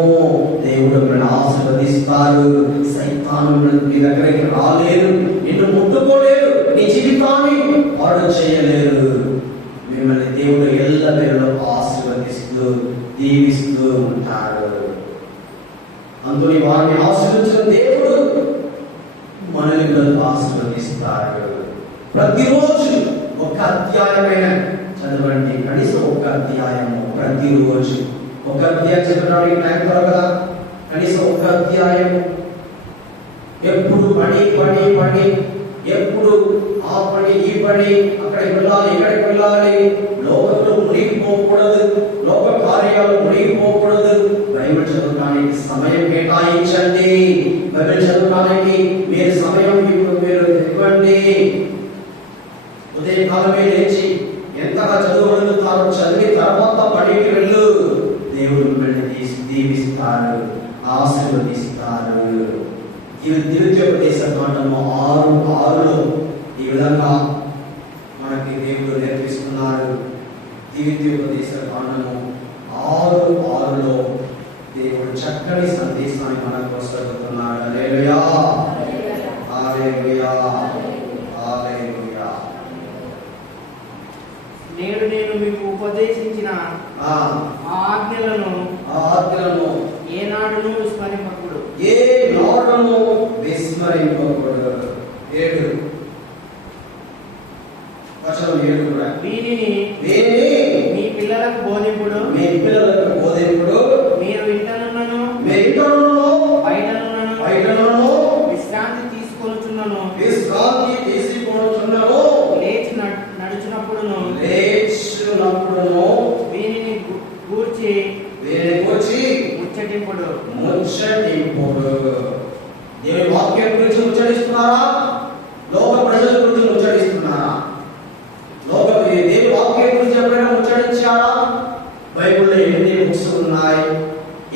దేవుడు మిమ్మల్ని ఆశీర్వదిస్తారు. సైతాను మీ దగ్గరికి రాలేరు, నిన్ను ముట్టుకోలేరు, నీ జీవితాన్ని పాడు చేయలేరు. మిమ్మల్ని దేవుడు ఎల్లవేళలో ఆశీర్వదిస్తూ దీవిస్తూ ఉంటారు. అందుని వారిని ఆశీర్వదించిన దేవుడు మనల్ని ఆశీర్వదిస్తారు. ప్రతిరోజు ఒక అధ్యాయమైన చదవండి. కనీసం ఒక అధ్యాయము ప్రతిరోజు. ఒక అధ్యాయం చదవడానికి టైం దొరకదా? కనీసం ఒక అధ్యాయము. ఎప్పుడు పని ఎప్పుడు ఆ పని ఈ పని, అక్కడికి వెళ్ళాలి ఇక్కడికి వెళ్ళాలి, లోకంలో మునిగిపోకూడదు, లోక కార్యాలు మునిగిపోకూడదు. బైబిల్ చదవడానికి సమయం కేటాయించండి. బైబిల్ చదవడానికి మీరు సమయం మీరు ఇవ్వండి. ఉదయకాలమే లేచి ఎంతగా చదవగలుగుతారో చదివి తర్వాత పనికి వెళ్ళు. దేవుడు మిమ్మల్ని దీవిస్తారు, ఆశీర్వదిస్తారు. ద్వితీయోపదేశ కాండము 6:6 ఈ విధంగా మనకి దేవుడు నేర్పిస్తున్నారు. ద్వితీయోపదేశ కాండము 6:6 దేవుడు చక్కని సందేశాన్ని మన కోసం చదువుతున్నాడు. హల్లెలూయా, హల్లెలూయా, హల్లెలూయా. నేడు నేను మీకు ఉపదేశించిన ఆజ్ఞలను ఏనాడును విస్మరింపకూడదు. వీరిని మీ పిల్లలకు బోధింపుడు, మీరు ఇంటనున్నను బయటనున్నను విశ్రాంతి తీసుకొనుచున్నను, లేచి నడుచునప్పుడును వీరిని గూర్చి ముచ్చటింపుడు. దేవుని వాక్యం గురించి ముచ్చటిస్తున్నారా? లోక ప్రజల గురించి ముచ్చటిస్తున్నారా? దేవుని వాక్యం గురించి ఎప్పుడైనా ముచ్చటించారా? బైబిల్లో ఎన్ని బుక్స్ ఉన్నాయి?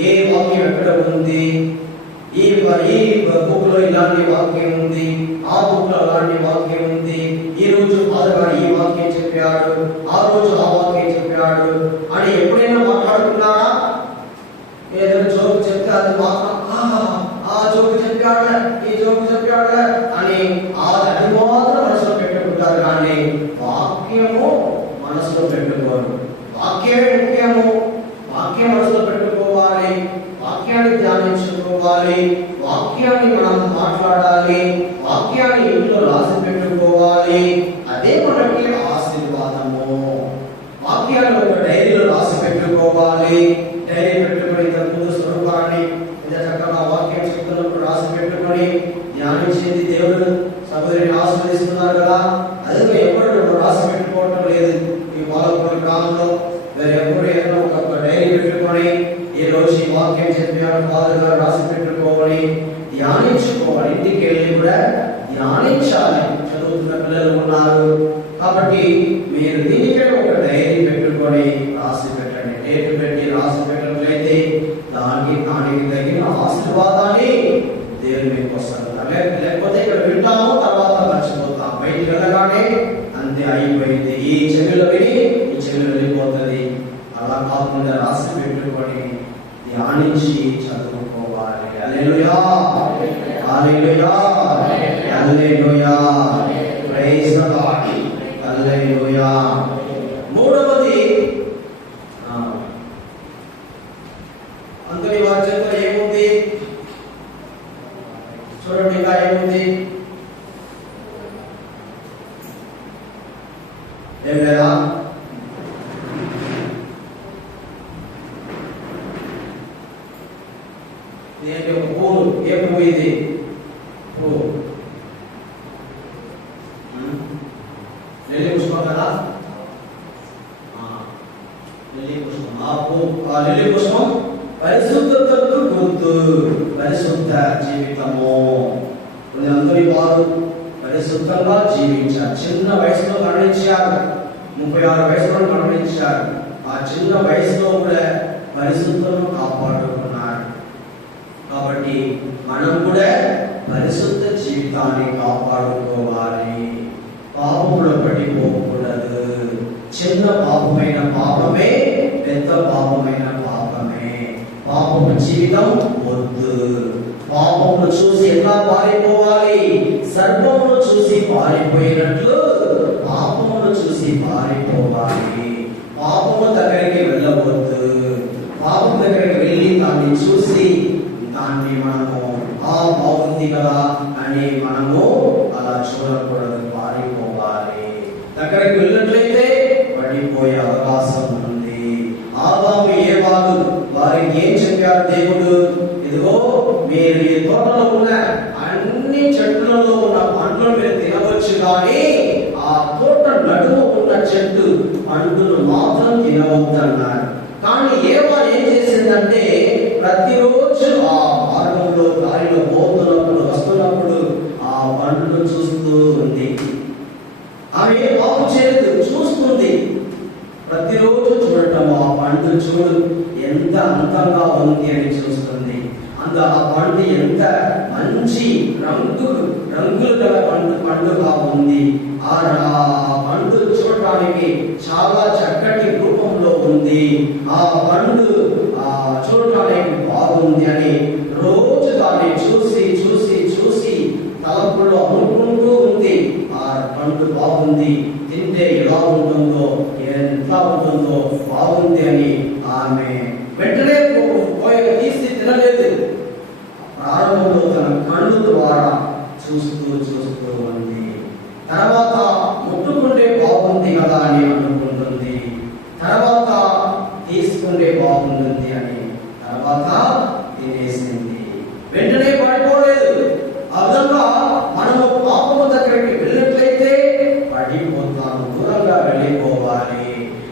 ఏ వాక్యం ఎక్కడ ఉంది? ఈ బుక్ లో ఇలాంటి వాక్యం ఉంది, ఆ బుక్ లో అలాంటి వాక్యం ఉంది. ఈ రోజు ఫాదర్ ఈ వాక్యం చెప్పాడు, ఆ రోజు ఆ వాక్యం చెప్పాడు అని ఎప్పుడైనా మాట్లాడుతున్నారా? ఏదైనా జోక్ చెప్తే అది మాత్రం ఆ జోక్ చెప్పాడు, ఈ జోక్ చెప్పాడు అని అది మాత్రం మనసులో పెట్టుకుంటారు. కానీ వాక్యము మనసులో పెట్టుకోరు. వాక్యమే ముఖ్యము. వాక్యం మనసులో పెట్టుకోవాలి. వాక్యాన్ని ధ్యానించుకోవాలి. వాక్యాన్ని మనం మాట్లాడాలి. వాక్యాన్ని ఇంట్లో రాసి పెట్టుకోవాలి. అదే మనకి ఆశీర్వాదము. వాక్యాన్ని ఒక డైరీలో రాసి పెట్టుకోవాలి. డైరీ పెట్టుకుని ముందు స్వరూపాన్ని చక్కగా వాక్యం చెప్తున్నప్పుడు రాసి పెట్టుకొని ధ్యానించేది దేవుడు సహోదరిని ఆశీర్వదిస్తున్నారు కదా. అదే ఎప్పుడు రాసి పెట్టుకోవటం లేదు. ఈ బాలపూర్ గ్రామంలో వేరే ఎప్పుడు ఏదో ఒక డైరీ పెట్టుకొని ఈ రోజు ఈ వాక్యం చెప్పాడు ఫాదర్ గారు రాసి పెట్టుకోవాలి, ధ్యానించుకోవాలి. ఇంటికి వెళ్ళి కూడా ధ్యానించాలి. చదువుతున్న పిల్లలు ఉన్నారు కాబట్టి మీరు దీనికి ఒక డైరీ పెట్టుకొని రాసి పెట్టండి. డేట్ పెట్టి రాసి పెట్టినట్లయితే దానికి తగిన ఆశీర్వాదాన్ని దేవుడు మీకు వస్తారు. లేకపోతే ఇక్కడ వింటాము, తర్వాత మర్చిపోతాం. బయటికి వెళ్ళగానే అంతే అయిపోయింది. ఈ చెవిలో విని ఈ చెవిలో వెళ్ళిపోతుంది. అలా కాకుండా రాసి పెట్టుకొని ధ్యానించి చదువుకోవాలి. హల్లెలూయా, hallelujah, hallelujah, praise the lord, హల్లెలూయా. మూడవది అంతని వారి చేతిలో ఏముంది చూడండి. ఇంకా ఏముంది? ఏం లేదా? ఏంటి? ఒక పువ్వు. ఏ పువ్వు ఇది? పువ్వు. లిల్లీ పుష్పం కదా, లిల్లీ పుష్పం. ఆ లిల్లీ పుష్పం పరిశుద్ధతకు గుర్తు, పరిశుద్ధ జీవితము. అందరి వారు పరిశుద్ధంగా జీవించారు. చిన్న వయసులో మరణించారు, 36 వయసులో మరణించారు. ఆ చిన్న వయసులో కూడా పరిశుద్ధతను కాపాడుకున్నారు. కాబట్టి మనం కూడా పరిశుద్ధ జీవితాన్ని కాపాడుకోవాలి. పాపంలో పడిపోకూడదు. చిన్న పాపమైన పాపమే, పెద్ద పాపమైన పాపమే. పాపము జీవితం వద్దు. పాపమును చూసి ఎలా పారిపోవాలి? సర్పమును చూసి పారిపోయినట్లు పాపమును చూసి పారిపోవాలి. పాపము దగ్గరికి వెళ్ళవద్దు. పాపం దగ్గరికి వెళ్ళి దాన్ని చూసి దాన్ని మనము బాగుంది కదా అని మనము అలా చూడకూడదు, పారిపోవాలి. దగ్గరికి వెళ్ళినట్లయితే పడిపోయే అవకాశం ఉంది. ఆదాము ఏవాడు వారికి ఏం చెప్పారు దేవుడు? ఇదిగో మీరు ఈ తోటలో ఉన్న అన్ని చెట్లలో ఉన్న పండ్లను మీరు తినవచ్చు, కానీ ఆ తోట నడుము ఉన్న చెట్టు పండును మాత్రం తినవద్దన్నారు. కానీ ఏవా ఏం చేసిందంటే ప్రతిరోజు ఆ మార్గంలో దారిలో పోతున్నప్పుడు వస్తున్నప్పుడు ఆ పండును చూస్తూ ఉంది. ఆమె ఏ పాపం చేయలేదు, చూస్తుంది. ప్రతిరోజు చూడటం, ఆ పండు చూడు ఎంత అందంగా ఉంది అని చూస్తుంది. ఆ పండు ఎంత మంచి రంగులు గల పండుగా ఉంది. ఆ పండు చూడటానికి చాలా చక్కటి రూపంలో ఉంది. ఆ పండు చూడటానికి బాగుంది అని రోజు దాన్ని చూసి చూసి చూసి తలపులో అనుకుంటూ ఉంది. ఆ పండు బాగుంది, తింటే ఎలా ఉంటుందో, ఎట్లా ఉంటుందో బాగుంది అని ఆమె వెంటనే తీసి తినలేదు. ప్రారంభంలో తన కళ్ళు ద్వారా చూస్తూ చూస్తూ ఉంది. తర్వాత ముట్టుకుంటే బాగుంది కదా అని అనుకుంటుంది. తర్వాత తీసుకుంటే బాగుంటుంది అని తర్వాత తినేసింది. వెంటనే పడిపోలేదు. ఆ విధంగా మనము పాపము దగ్గరికి వెళ్ళినట్లయితే పడిపోతాము, దూరంగా వెళ్ళిపోవాలి.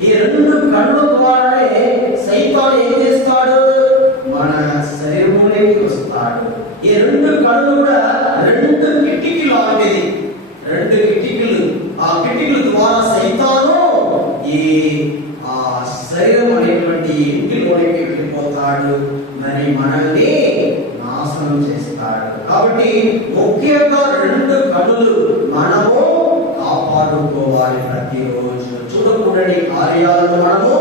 ఈ రెండు కళ్ళు ద్వారానే సైతాను ఏం చేస్తాడు? మన శరీరంలోకి వస్తాడు. ఈ రెండు కళ్ళు కూడా రెండు కిటికీలు లాంటిది, రెండు కిటికీలు. ఆ కిటికీల ద్వారా సైతాను ఈ శరీరం అనేటువంటి ఇంటిలోనికి వెళ్ళిపోతాడు, మరి మనల్ని నాశనం చేస్తాడు. కాబట్టి ముఖ్యంగా రెండు కన్నులు మనము కాపాడుకోవాలి. ప్రతిరోజు చూడకూడని కార్యాలను మనము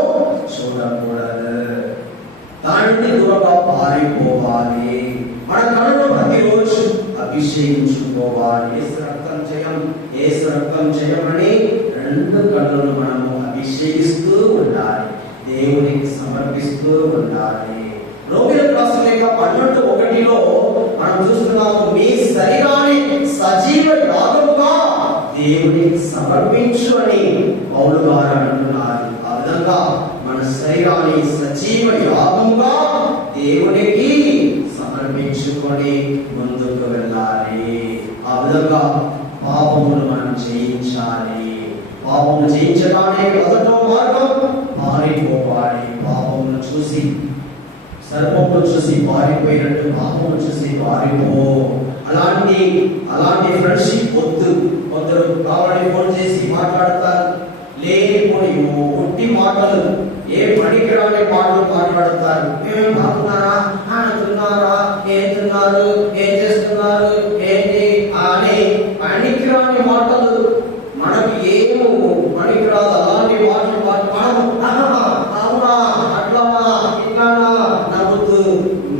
చూడకూడదు, దానిని దూరంగా పారిపోవాలి. మన కన్నును ప్రతిరోజు అభిషేకించుకోవాలి. ఏసు రక్తం చేయమని రెండు కన్నులను మనము అభిషేకిస్తూ ఉండాలి, దేవునికి సమర్పిస్తూ ఉండాలి. రోమిలకు రాసిన లేఖ 12:1 మనం చూస్తున్నాము, మీ శరీరాన్ని సజీవ యాగముగా దేవునికి సమర్పించు అని పౌలు గారు అంటున్నారు. ఆ విధంగా మన శరీరాన్ని సజీవ యాగముగా దేవునికి సమర్పించుకొని ముందుకు వెళ్ళాలి. ఆ విధంగా పాపమును మనం జయించాలి. పాపమును జయించడానికి మొదటి మార్గం పారిపోవాలి. పాపమును చూసి, సర్పమును చూసి పారిపోయినట్టు పాపమును చూసి పారిపో. అలాంటి ఫ్రెండ్షిప్ వద్దు. కొందరు కావాలని ఫోన్ చేసి మాట్లాడతారు, లేనిపోయి ఒట్టి మాటలు, ఏ పనికిరాని మాటలు మాట్లాడతారు. ఏమేమి బాగున్నారా, తిన్నారా, ఏం తిన్నారు, ఏం చేస్తున్నారు, ఏంటి అని పనికిరాని మాటలు. మనకి ఏమో పనికిరాదు అలాంటి మాటలు మనము అవునా అట్లానా ఇట్లానా నవ్వుతూ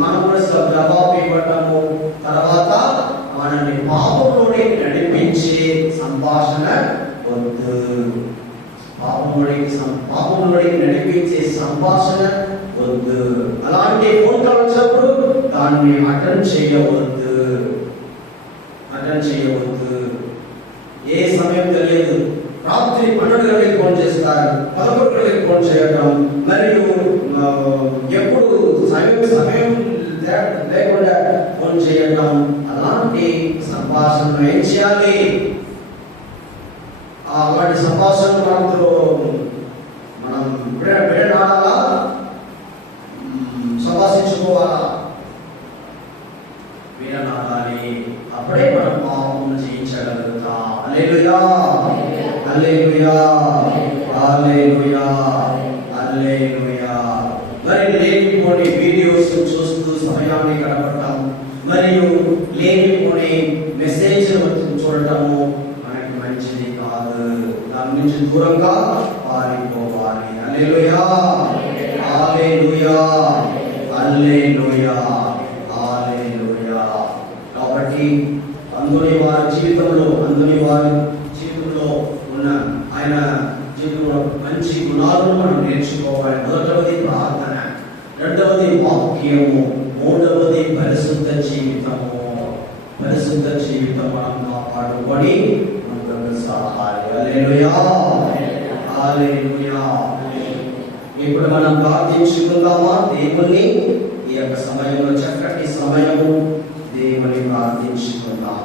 మనం కూడా జవాబు ఇవ్వటము. తర్వాత మనల్ని పాపంలోనే నడిపించే సంభాషణ వద్దు. పాపంలోకి నడిపించే సంభాషణ వద్దు. అలాంటి ఫోన్ కాల్ వచ్చినప్పుడు దాన్ని అటెండ్ చేయవద్దు. ఏ సమయం తెలియదు, రాత్రి 12 గంటలకు ఫోన్ చేస్తారు, 11 గంటలకు ఫోన్ చేయడం, మరియు ఎప్పుడు సమయం లేకుండా ఫోన్ చేయడం. అలాంటి సంభాషణ ఏం చేయాలి? ఆ అలాంటి సంభాషణ మనతో మనం విడనాడాలా, సంభాషించుకోవాలా? విడనాడాలి. అప్పుడే మనం పాపమును జయించగలుగుతాం. హల్లెలూయా, హల్లెలూయా, హల్లెలూయా, హల్లెలూయా. మరి లేనిపోని వీడియోస్ చూస్తూ సమయాన్ని గడపటం మరియు లేనిపోని మెసేజ్ చూడటము మనకి మంచిది కాదు. దాని నుంచి దూరంగా పారిపోవాలి. హల్లెలూయా, హల్లెలూయా, హల్లెలూయా, హల్లెలూయా. కాబట్టి అందుని వారి జీవితంలో ఉన్న ఆయన జీవితంలో మంచి గుణాలను మనం నేర్చుకోవాలి. మొదటవది ప్రార్థన, రెండవది వాక్యము, మూడవది పరిశుద్ధ జీవితము. పరిశుద్ధ జీవితం మనం కాపాడుకొని ముందుకు సాగాలి. హల్లెలూయా, హల్లెలూయా. ఇప్పుడు మనం ప్రార్థించుకుందామా దేవుణ్ణి? ఈ యొక్క సమయంలో చక్కటి సమయము దేవుని ప్రార్థించుకుందాం.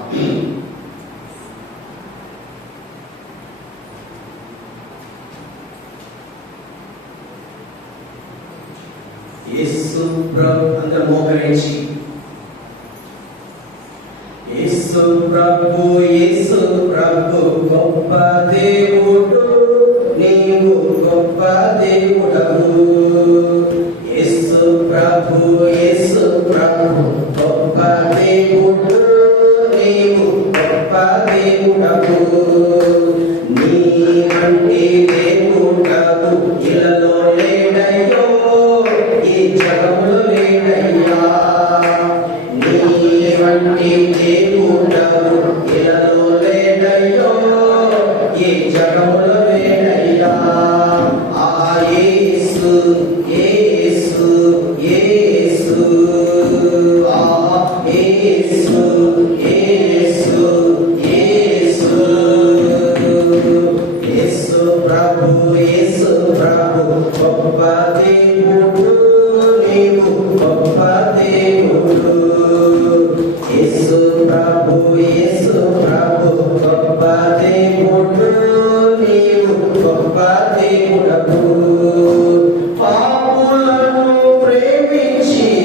యేసు ప్రభు, అందరూ మోకరించి యేసు ప్రభు, యేసు ప్రభు గొప్ప దేవుడు, నీవు గొప్ప దేవుడవు. యేసు ప్రభు, యేసు ప్రభు గొప్ప దేవుడు, నీవు గొప్ప దేవుడవు. నీ వంటి దేవుడవు ఇలలో లేడయ్యో, ఈ జగములో లేడయ్యా. నీ వంటి దేవుడవు ఇలలో లేడయ్యో, ఈ జగములో లేడయ్యా. ఆ యేసు, యేసు, యేసు, ఆ యేసు, యేసు, యేసు. యేసు ప్రభు, యేసు ప్రభు గొప్ప దేవుడు, నీవు గొప్ప దేవుడు. యేసు ప్రభు, యేసు ప్రభు గొప్ప దేవుడు, నీవు గొప్ప దేవుడవు. పాపులను ప్రేమించినావు,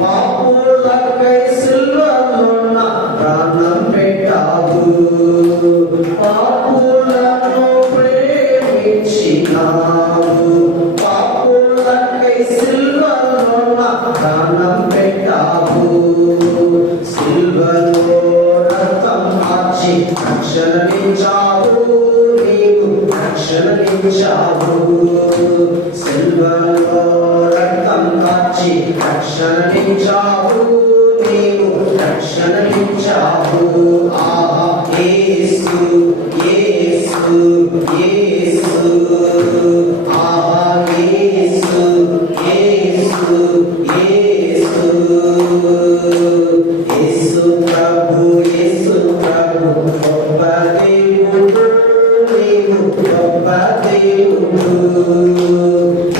పాపులకై సిలువలో నా ప్రాణం పెట్టావు. పాపులను ప్రేమించినావు, పాపులకై సిలువలో నా ప్రాణం పెట్టావు. సిలువలో రక్తం కార్చి రక్షణనిచ్చావు, నీవు రక్షణనిచ్చావు. సిలువలో రక్తం కార్చి రక్షణనిచ్చావు, నీవు రక్షణనిచ్చావు. ఆ యేసు, యేసు, యేసు, ఆ యేసు, యేసు, యేసు. యేసు ప్రభు, యేసు ప్రభు గొప్ప దేవుడు, నీవు గొప్ప దేవుడు.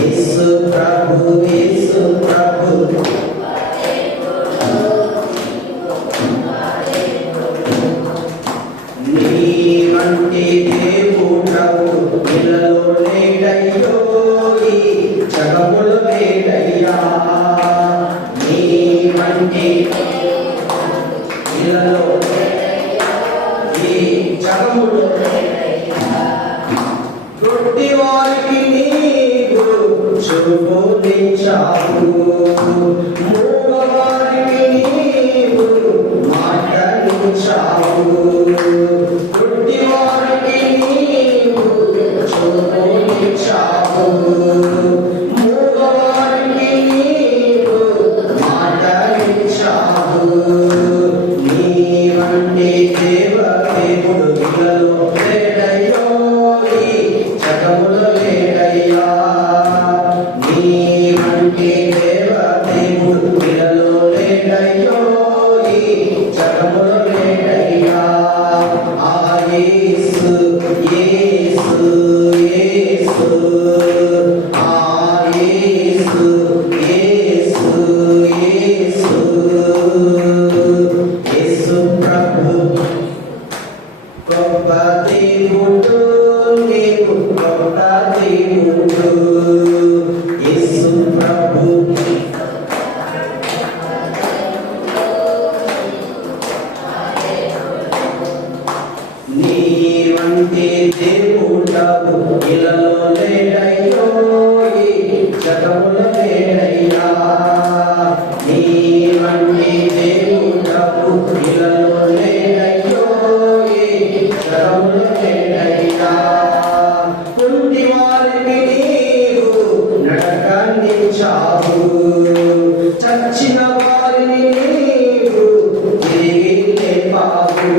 యేసు ప్రభు, యేసు ప్రభు నీ వంటి దేవుడవు ఇలలో లేడయ్యో, ఈ జగములో లేడయ్యా. నీ వంటి ఇలలో ఈ జగములో తొట్టి వారికి నీవు చూపునిచ్చావు, మూగవారికి నీవు మాటనిచ్చావు. తొట్టి వారికి దేవుడు నీవు గొప్ప దేవుడు యేసు ప్రభు నీ వంటి దేవుడవు ఇలలో లేడయ్యో ఈ జగములో లేడయ్యా నీ వంటి దేవుడవు ఇలలో లేడయ్యో ఈ జగములో లేడయ్యా కుంటి వారిని నీవు నడకనిచ్చావు చచ్చిన వారిని నీవు తిరిగి లేపావు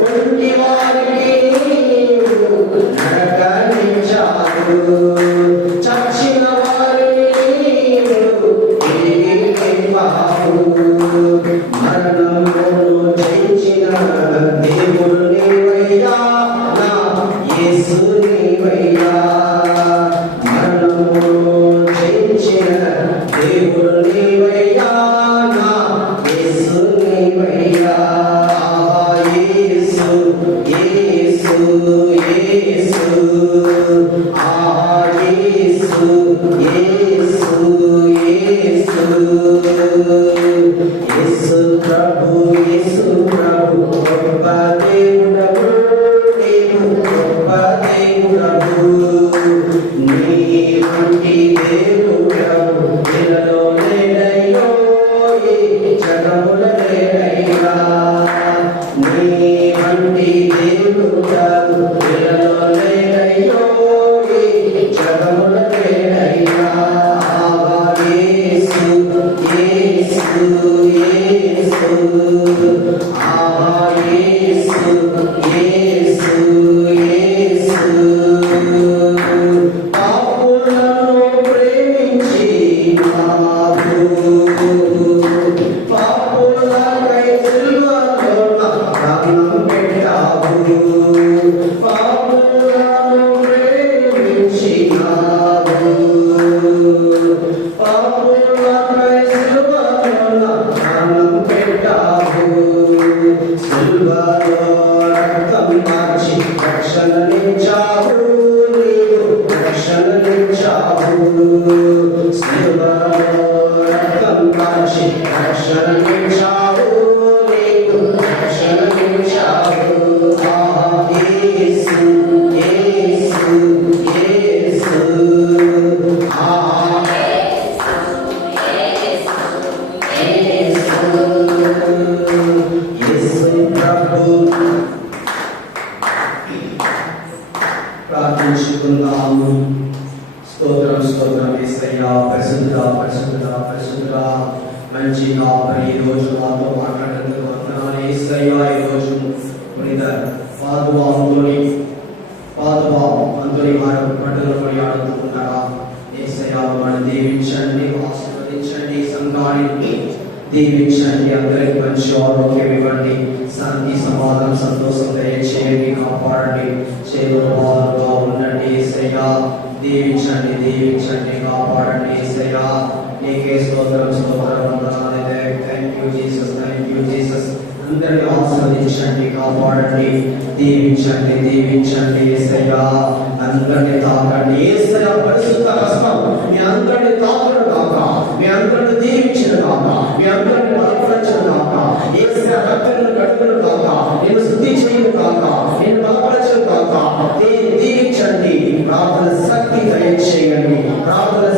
కుంటి వారిని నీవు నడకనిచ్చావు చచ్చిన వారిని నీవు తిరిగి లేపావు మరణమును జయించిన దేవుడు నీవయ్యా నా యేసు నీవయ్యా మరణమును జయించిన దేవుడు నీవయ్యా నా యేసు నీవయ్యా యేసు యేసు యేసు యేసు యేసు యేసు యేసు ప్రభు గొప్ప దేవుడవు నీవు గొప్ప దేవుడవు నీ వంటి దేవుడవు ఇలలో లేడయ్యో ఈ జగములో లేడయ్యా నీ వంటి దేవుడవు ఇలలో లేడయ్యో ఈ జగములో లేడయ్యా యేసు యేసు యేసు యేసు యేసు యేసు పాపులను ప్రేమించి పాపులకై సిలువలో ప్రాణం పెట్టావు పాపులను ప్రేమించినావు పాపులకై సిలువలో ప్రాణం పెట్టావు సిలువలో రక్తం మార్చి రక్షణనిచ్చావు నీవు రక్షణనిచ్చావు సిలువలో రక్తం మార్చి రక్షణనిచ్చావు నీవు రక్షణనిచ్చావు యేసు యేసు యేసు యేసు ప్రభు ప్రార్థించుకుందాము స్తోత్రం స్తోత్రం యేసయ్యా పరిశుద్ధుడా పరిశుద్ధుడా పరిశుద్ధుడా మంచిగా మరి ఈ రోజు మాతో మాట్లాడేందుకు వందనాలు యేసయ్యా ఈ రోజు పునీత పాదువా అంతోని వారు పండుగలు కొనియాడుతూ ఉన్నారా యేసయ్యా మనం దీవించండి ఆశీర్వదించండి సంఘానికి దీవించండి అందరికి మంచి ఆరోగ్యం ఇవ్వండి శాంతి సమాధానం సంతోషం దయచేయండి కాపాడండి చేరుబాటుగా ఉండండి యేసయ్యా దీవించండి దీవించండి కాపాడండి యేసయ్యా నీకే స్తోత్రం స్తోత్రం వందనాలు థ్యాంక్ యూ జీసస్ అందరిని ఆశీర్వదించండి కాపాడండి దీవించండి దీవించండి యేసయ్యా అందరిని తాకండి యేసయ్యా పరిశుద్ధ హస్తం మీ అందరిని తాకడం కాక మీ అందరిని దీవించిన కాక మీ అందరిని బలపరచిన కాక యేసయ్యా రక్తమును కడుగును కాక నేను శుద్ధి చేయను కాక నేను బలపరచను కాక దీవించండి ప్రార్థన శక్తి దయచేయండి ప్రార్థన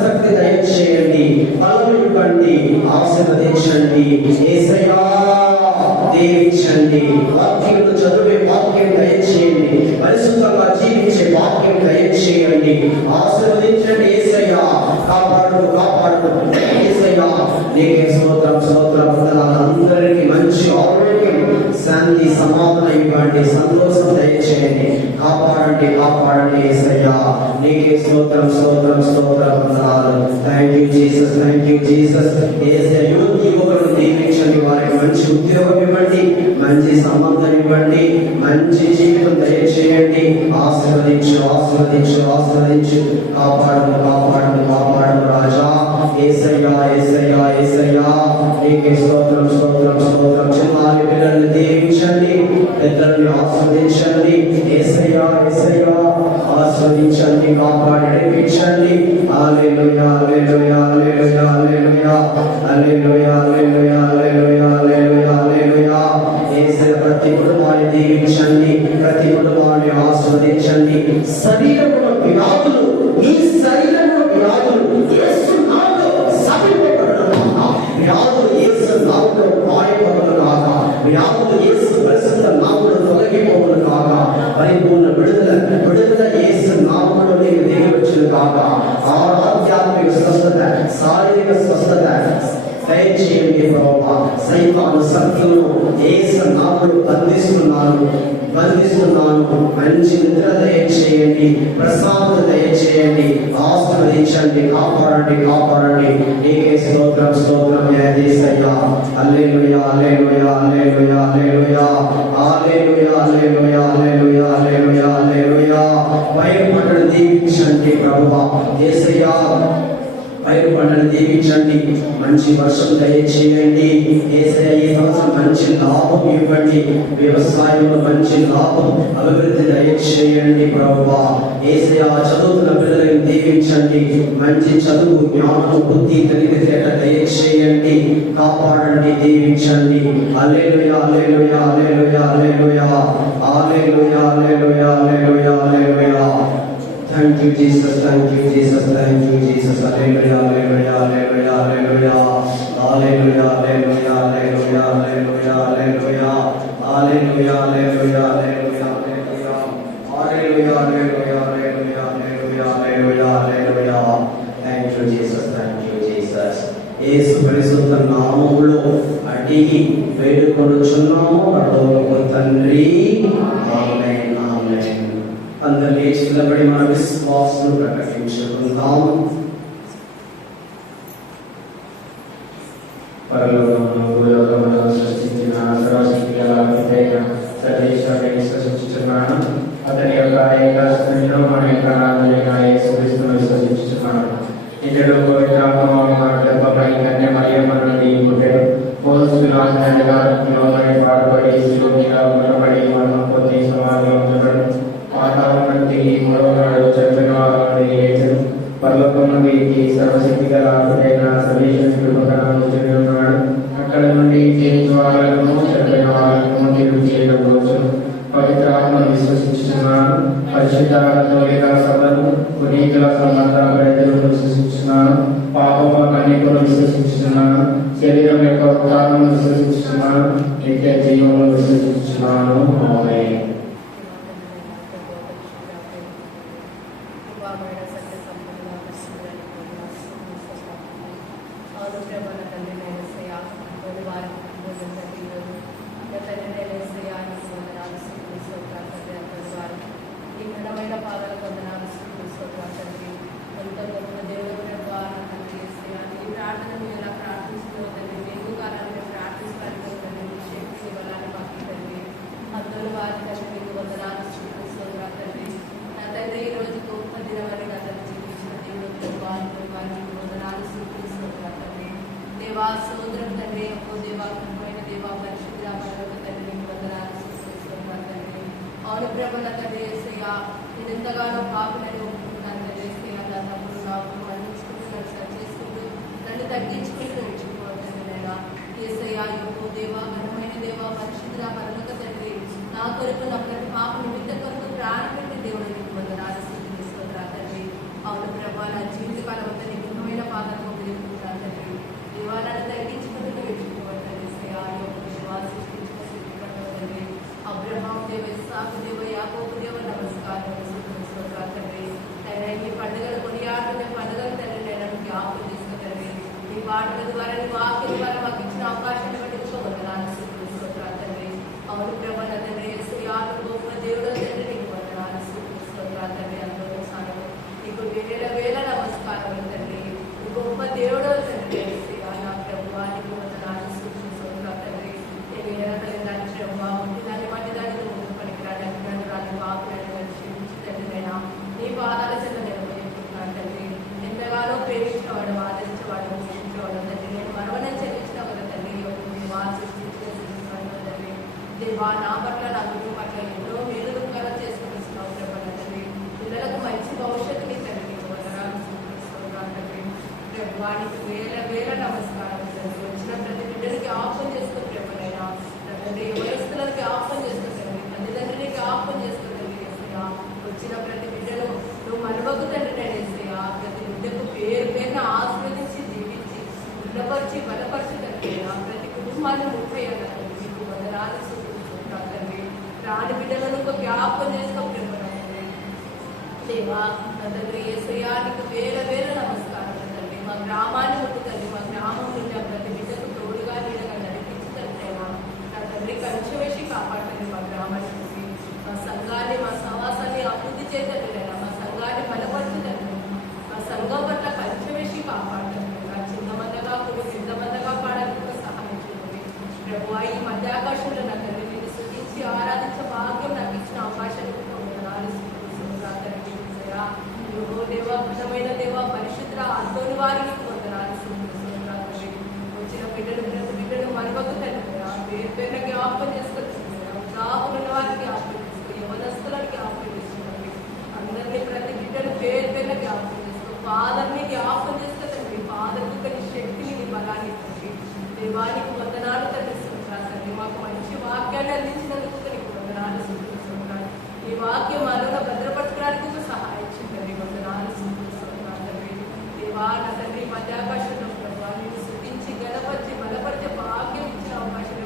శక్తి దయచేయండి బలం ఇవ్వండి ఆశీర్వదించండి యేసయ్యా దీవించండి వాక్యమును చదివే వాక్యం దయచేయండి పరిశుద్ధంగా జీవించే వాక్యం దయచేయండి ఆశీర్వదించండి యేసయ్యా కాపాడు యేసయ్యా నీకే స్తోత్రం వందనాలు అందరికీ మంచి ఆరోగ్యం శాంతి సమాధానం ఇవ్వండి సంతోషం దయచేయండి కాపాడండి యేసయ్యా నీకే స్తోత్రం వందనాలు థ్యాంక్ యూ జీసస్ యేసయ్యా యువకులను దీవించండి వారికి మంచి ఉద్యోగం ఇవ్వండి మంచి సంబంధం ఇవ్వండి మంచి జీవితం దయచేయండి ఆశీర్వదించు కాపాడు రాజా యేసయ్యా నీకే స్తోత్రం చిన్నారి పిల్లల్ని దీవించండి పెద్దల్ని ఆస్వాదించండి. యేసయ్యా యేసయ్యా ఆస్వాదించండి, కాపాడి నడిపించండి. హల్లెలూయా hallelujah hallelujah hallelujah hallelujah hallelujah hallelujah hallelujah హల్లెలూయా. యేసయ్య ప్రతి కుటుంబాన్ని దీవించండి, ప్రతి కుటుంబాన్ని ఆస్వాదించండి. శరీరములో వ్యాధులు, ఈ శరీరములో వ్యాధులు యేసు నామములో సరిపోబడునుగాక. వ్యాధులు యేసు నామములో మాయమగునుగాక. వ్యాధులు యేసు పరిశుద్ధ నామములో తొలగిపోవునుగాక. పరిపూర్ణ విడుదల యేసు నామములో నీకు దిగివచ్చునుగాక. ఆధ్యాత్మిక స్వస్థత, శారీరక స్వస్థత దయచేయండి ప్రభువా. సైతాను శక్తులను యేసు నామములో బంధిస్తున్నాను. మంచి నిద్ర దయచేయండి, ప్రశాంతత దయచేయండి, ఆశీర్వదించండి, కాపాడండి. నీకే స్తోత్రం యేసయ్యా. హల్లెలూయా hallelujah hallelujah hallelujah hallelujah hallelujah hallelujah hallelujah హల్లెలూయా. పైరు పంటను దీవించండి ప్రభువా. యేసయ్యా పైరు పంటను దీవించండి, మంచి వర్షం దయచేయండి. యేసయ్యా ఈ సంవత్సరం మంచి లాభం ఇవ్వండి, వ్యవసాయంలో మంచి లాభం, అభివృద్ధి దయచేయండి ప్రభువా. యేసయ్యా చదువుతున్న పిల్లలను దీవించండి, మంచి చదువు, జ్ఞానం, బుద్ధి, తెలివితేట దయచేయండి, కాపాడండి, దీవించండి. హల్లెలూయా hallelujah hallelujah hallelujah hallelujah hallelujah hallelujah hallelujah. Thank you Jesus, thank you Jesus, thank you Jesus. Hallelujah, hallelujah, hallelujah, hallelujah, hallelujah, hallelujah, hallelujah, hallelujah, hallelujah, hallelujah, hallelujah, hallelujah, hallelujah, hallelujah, hallelujah, hallelujah. Thank you Jesus, thank you Jesus. యేసు పరిశుద్ధ నామములో అడిగి వేడుకొనుచున్నాము పరలోకపు తండ్రి. ఆమేన్ ఆమేన్. అందరూ లేచి నిలబడి మన విశ్వాసం ప్రకటించుకుందాం. పరలోకమును భూలోకమును సృష్టించిన సర్వశక్తి గల పితైన సర్వేశ్వరుని విశ్వసించుచున్నాను. అతని యొక్క ఏకస్వరునిలో మన యొక్క నాథుడైన యేసుక్రీస్తును విశ్వసించుచున్నాను. ఇతడు పవిత్రాత్మపై కన్య మరియమ్మ నుండి పుట్టెను. పోస్తులుగా పాడుపడి శిలువ మీద కొనబడి మరణం పొంది సమాధిలో ఉంచబడెను. వాతావరణం తిరిగి మూడవ నాడు చనిపోయిన వారి నుండి లేచెను. పరలోకం నుండి సర్వశక్తి గల పితైన సర్వేశ్వరుని కృపకరమును చెంది ఉన్నాడు. అక్కడ నుండి జీవించు వాళ్లను చనిపోయిన వాళ్లను తీర్పు చేయడం వచ్చును. పవిత్ర ఆత్మను విశ్వసించుచున్నాను. పరిశుద్ధ కథోలిక సభను, పునీతుల సమర్థ ప్రజలను విశ్వసించుచున్నాను. పాపముల కన్యకను విశ్వసించుచున్నాను. శరీరం యొక్క ఉత్థానమును విశ్వసించుచున్నాను. నిత్య జీవమును విశ్వసించుచున్నాను. ఆమేన్. సోదరం తండ్రి, ఓ దేవా, కృపమైన దేవా, పరిశుద్ధ పరలోక తండ్రి, నీకు వందనాలు స్తుతిస్తున్నాను తండ్రి. అవును ప్రభువా తండ్రి యేసయ్యా, నేను ఎంతగానో పాపినని ఒప్పుకున్నాను తండ్రి యేసయ్యా. నా తప్పులు నాకు మన్నించుకుంటూ సరి చేసుకుంటూ నన్ను తగ్గించుకుంటూ నడుచుకోవద్దండి నైనా యేసయ్యా. ఓ దేవా, ఘనమైన దేవా, పరిశుద్ధ పరలోక తండ్రి, నా కొరకు నా ప్రతి పాప నిమిత్త కొరకు ప్రాణం పెట్టి దేవుడు నీకు వందనాలు స్తుతిస్తున్నాను తండ్రి. అవును ప్రభువా, నా జీవితకాలం అంతా నీ ఘనమైన పాదాలకు వదిలిపోతున్నాను తండ్రి. దేవాలను తగ్గించుకుని నేర్చుకోవాలి సృష్టించుకోవాలి. అబ్రహాం దేవ, ఇస్సాకు దేవ, యాకోబు దేవ, నమస్కారం తండ్రి. అయినా ఈ పండుగలు కొనియాడుతున్న పండుగలు తండ్రి నేను జ్ఞాపకం తీసుకుంటాను. ఈ పాటల ద్వారా నీ వాక్యం ద్వారా మాకు ఇచ్చిన అవకాశాన్ని బట్టి వందనాలు స్తుతిస్తున్నాను తండ్రి. అవును ప్రభా తండ్రి యేసయ్యాను గొప్ప దేవుడు తండ్రి, నీకు వందనాలు స్తుతిస్తున్నాను తండ్రి. అందరూ సాయం నీకు వేల వేల నమస్కారం తండ్రి. గొప్ప దేవుడు తండ్రి యేసయ్యా. నా ప్రభువా, నీకు వందనాలు స్తుతిస్తున్నాను తండ్రి. నేను ఎరగలేదని ప్రభా ఉండి దాన్ని బట్టి దానికి ముందు పనికిరాని రాని పాపలను క్షమించుతండ్రినైనా నీ పాదాల చెంత నిర్వహించుకున్నాను తండ్రి. ఎంతగానో ప్రేమించినవాడు, ఆదరించేవాడు, మోసించేవాడు తండ్రి. నేను మరవనే చెల్లించిన కదా తండ్రి. దేవానికి వేల వేల నమస్కారం తండ్రి. వచ్చిన ప్రతి బిడ్డలకి ఆహ్వానం చేసుకుని ప్రేమనైనా తండ్రి, వయస్సులకి ఆహ్వానం చేసుకుంటండి, తల్లిదండ్రులకి ఆహ్వానం చేసుకుంటండి ఏసయ్యా. వచ్చిన ప్రతి బిడ్డలు నువ్వు మనవకు తండ్రి నేను ఏసయ్యా. ప్రతి బిడ్డకు పేరు పేరున ఆశీర్వదించి దీవించి బలపరిచి తండ్రి. ప్రతి కుటుంబాన్ని ముప్పయ్యాలి మీకు వందనాలు తండ్రి. రాని బిడ్డలను జ్ఞాపకం చేసుకోండి దేవా తండ్రి. ఏసయ్యా నీకు వేల వేల నమస్కారం తండ్రి. మా గ్రామాన్ని ముట్టుతండి, మా గ్రామం నుండి ప్రతి బిడ్డకు తోడుగా నీడగా నడిపించుతండి నా తండ్రి. కంచె వేసి కాపాడండి మా గ్రామాన్ని నుండి. మా సంఘాన్ని మా సమాసాన్ని అభివృద్ధి చేతండి లేదా మా సంఘాన్ని బలపరచుతండి. మా సంఘం పట్ల కంచె వేసి కాపాడండి. చిన్నమందగా కూడా పెద్దమందగా పాడడానికి సహాయం చేయండి ప్రభు. ఈ మధ్యాకాశంలో నా తండ్రి నేను స్తుతించి ఆరాధించే భాగ్యం నాకు ఇచ్చిన అవకాశాన్ని దేవ దేవ పరిశుద్ధ అర్థోని వారికి వందనాలు. వచ్చిన బిడ్డలు ప్రతి బిడ్డలు మనవకు తండ్రి పేరు పేరున జ్ఞాపకం చేసుకొచ్చింది. ఉత్సాహులున్న వారికి జ్ఞాపకం చేసుకో, యవనస్తులను జ్ఞాపకం చేసుకోండి. అందరినీ ప్రతి బిడ్డలు పేరు పేరున జ్ఞాపకం చేసుకో. ఫాదర్ని జ్ఞాపకం చేసుకోండి. ఫాదర్కి కొన్ని శక్తిని నీ బలాన్ని తండ్రి. దేవానికి వందనాలు తండ్రి. మాకు మంచి వాక్యాన్ని అందించినందుకు నీకు వందనాలు సూచిస్తున్నాను. ఈ వాక్యం మనలో భద్రపరచడానికి సహాయం చేయండి. వందనాలు సూచిస్తున్నాను దేవా నా తండ్రి. మధ్యాకాశంలో ప్రభావ నేను స్థుతించి గణపరిచి బలపరిచే భాగ్యం ఇచ్చిన అవకాశం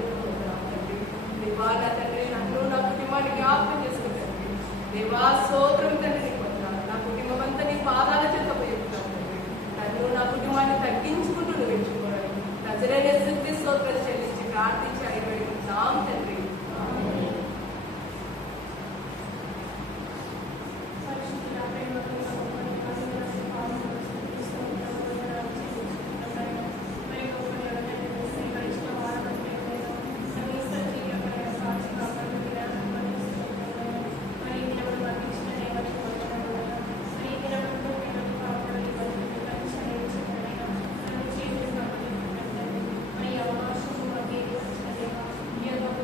తండ్రి. దేవా నా తండ్రి నన్ను నా కుటుంబాన్ని జ్ఞాపకం చేసుకుంటండి దేవా. స్తోత్రం తండ్రి నీకు వందనాలు. నా కుటుంబం అంతా నీ పాదాల చేత పోయేస్తాను తండ్రి. నన్ను నా కుటుంబాన్ని తగ్గించుకుంటూ నువ్వు ఎంచుకోవాలి. నజరేయుడైన యేసుక్రీస్తు స్తోత్రం చెల్లించి ప్రార్థించి అడిగడుగుతాం తండ్రి.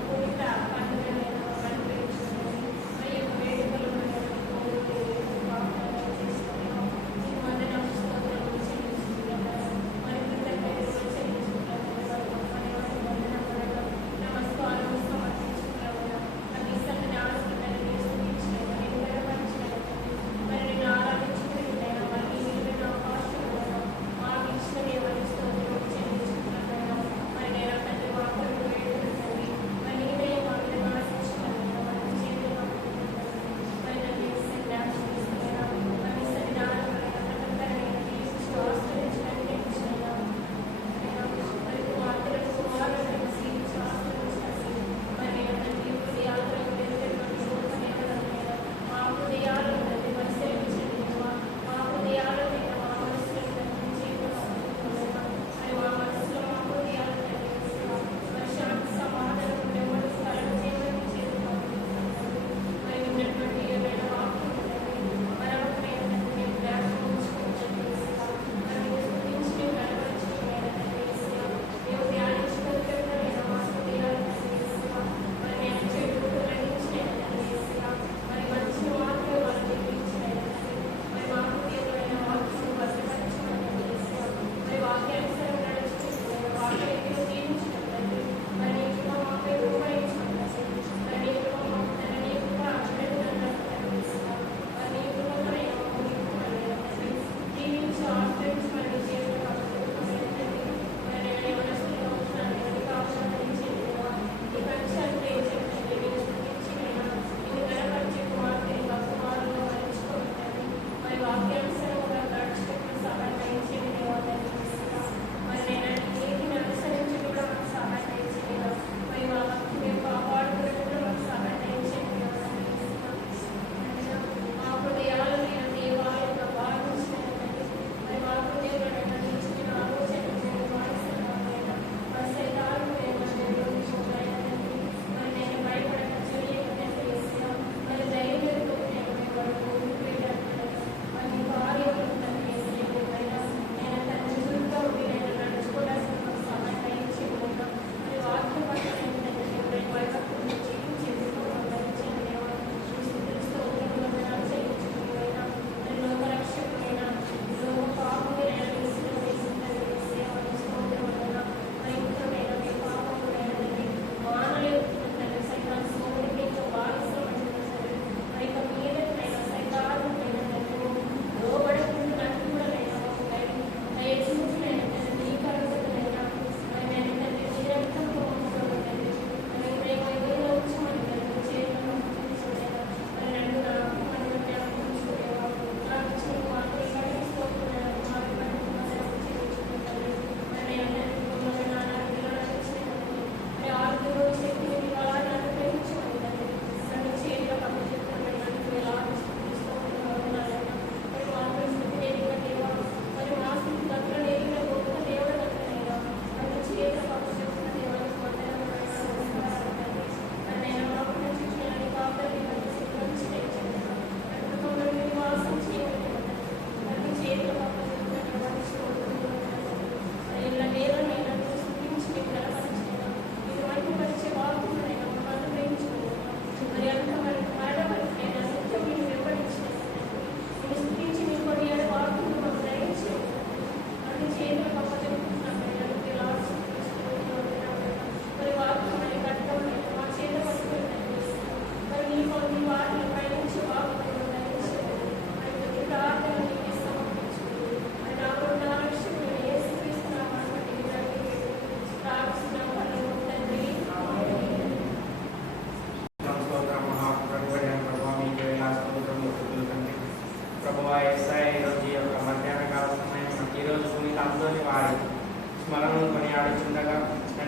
Thank you.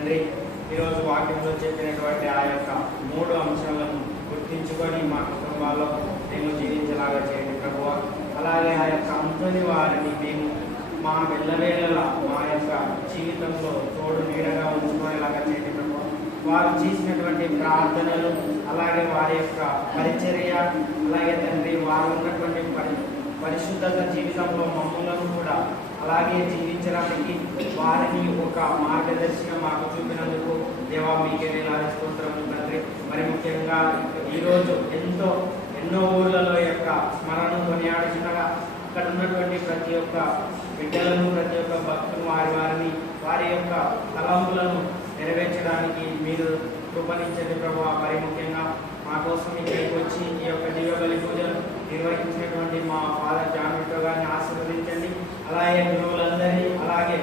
తండ్రి ఈరోజు వాక్యంలో చెప్పినటువంటి ఆ యొక్క 3 అంశాలను గుర్తించుకొని మా కుటుంబాల్లో మేము జీవించేలాగా చేయండి ప్రభువా. అలాగే ఆ యొక్క అంతని వారిని మేము మా వెళ్ళవేళలా మా యొక్క జీవితంలో తోడు నీడగా ఉంచుకునేలాగా చేయండి ప్రభువా. వారు చేసినటువంటి ప్రార్థనలు, అలాగే వారి యొక్క పరిచర్య, అలాగే తండ్రి వారు ఉన్నటువంటి పరిశుద్ధత జీవితంలో మమ్మల్ని కూడా అలాగే జీవించడానికి వారిని ఒక మార్గదర్శిగా మాకు చూపినందుకు దేవా మీకే వేలాది స్తోత్రములు తండ్రి. మరి ముఖ్యంగా ఈరోజు ఎన్నో ఊర్లలో యొక్క స్మరణను కొనియాడుచున్నగా అక్కడ ఉన్నటువంటి ప్రతి ఒక్క బిడ్డలను, ప్రతి ఒక్క భక్తులు వారి యొక్క తలంపులను నెరవేర్చడానికి మీరు కృపణించండి ప్రభువా. మరి ముఖ్యంగా మా కోసం ఇక్కడికి వచ్చి ఈ యొక్క దివ్య బలి పూజలు నిర్వహించినటువంటి మా ఫాదర్ జాన్ విట్టో గారిని ఆశీర్వదించండి. అలాగే గురువులందరినీ, అలాగే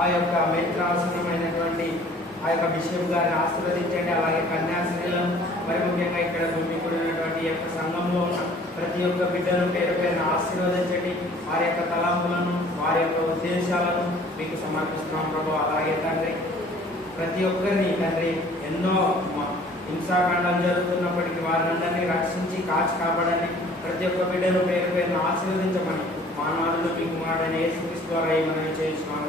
ఆ యొక్క మిత్రావసరమైనటువంటి ఆ యొక్క బిషప్ గారిని ఆశీర్వదించండి. అలాగే కన్యాశ్రీలను, మరి ముఖ్యంగా ఇక్కడ గుమ్మికూడినటువంటి ఈ యొక్క సంఘంలో ఉన్న ప్రతి ఒక్క బిడ్డను పేరు పేరున ఆశీర్వదించండి. వారి యొక్క తలంపులను, వారి యొక్క ఉద్దేశాలను మీకు సమర్పిస్తున్నాం ప్రభు. అలాగే తండ్రి ప్రతి ఒక్కరిని తండ్రి ఎన్నో హింసాకాండాలు జరుగుతున్నప్పటికీ వారినందరినీ రక్షించి కాచి కాపాడని ప్రతి ఒక్క బిడ్డను పేరు పేరున ఆశీర్వదించమని మానవాళులు మీకు మాడని యేసుక్రీస్తు ద్వారా మనం చేస్తున్నాము.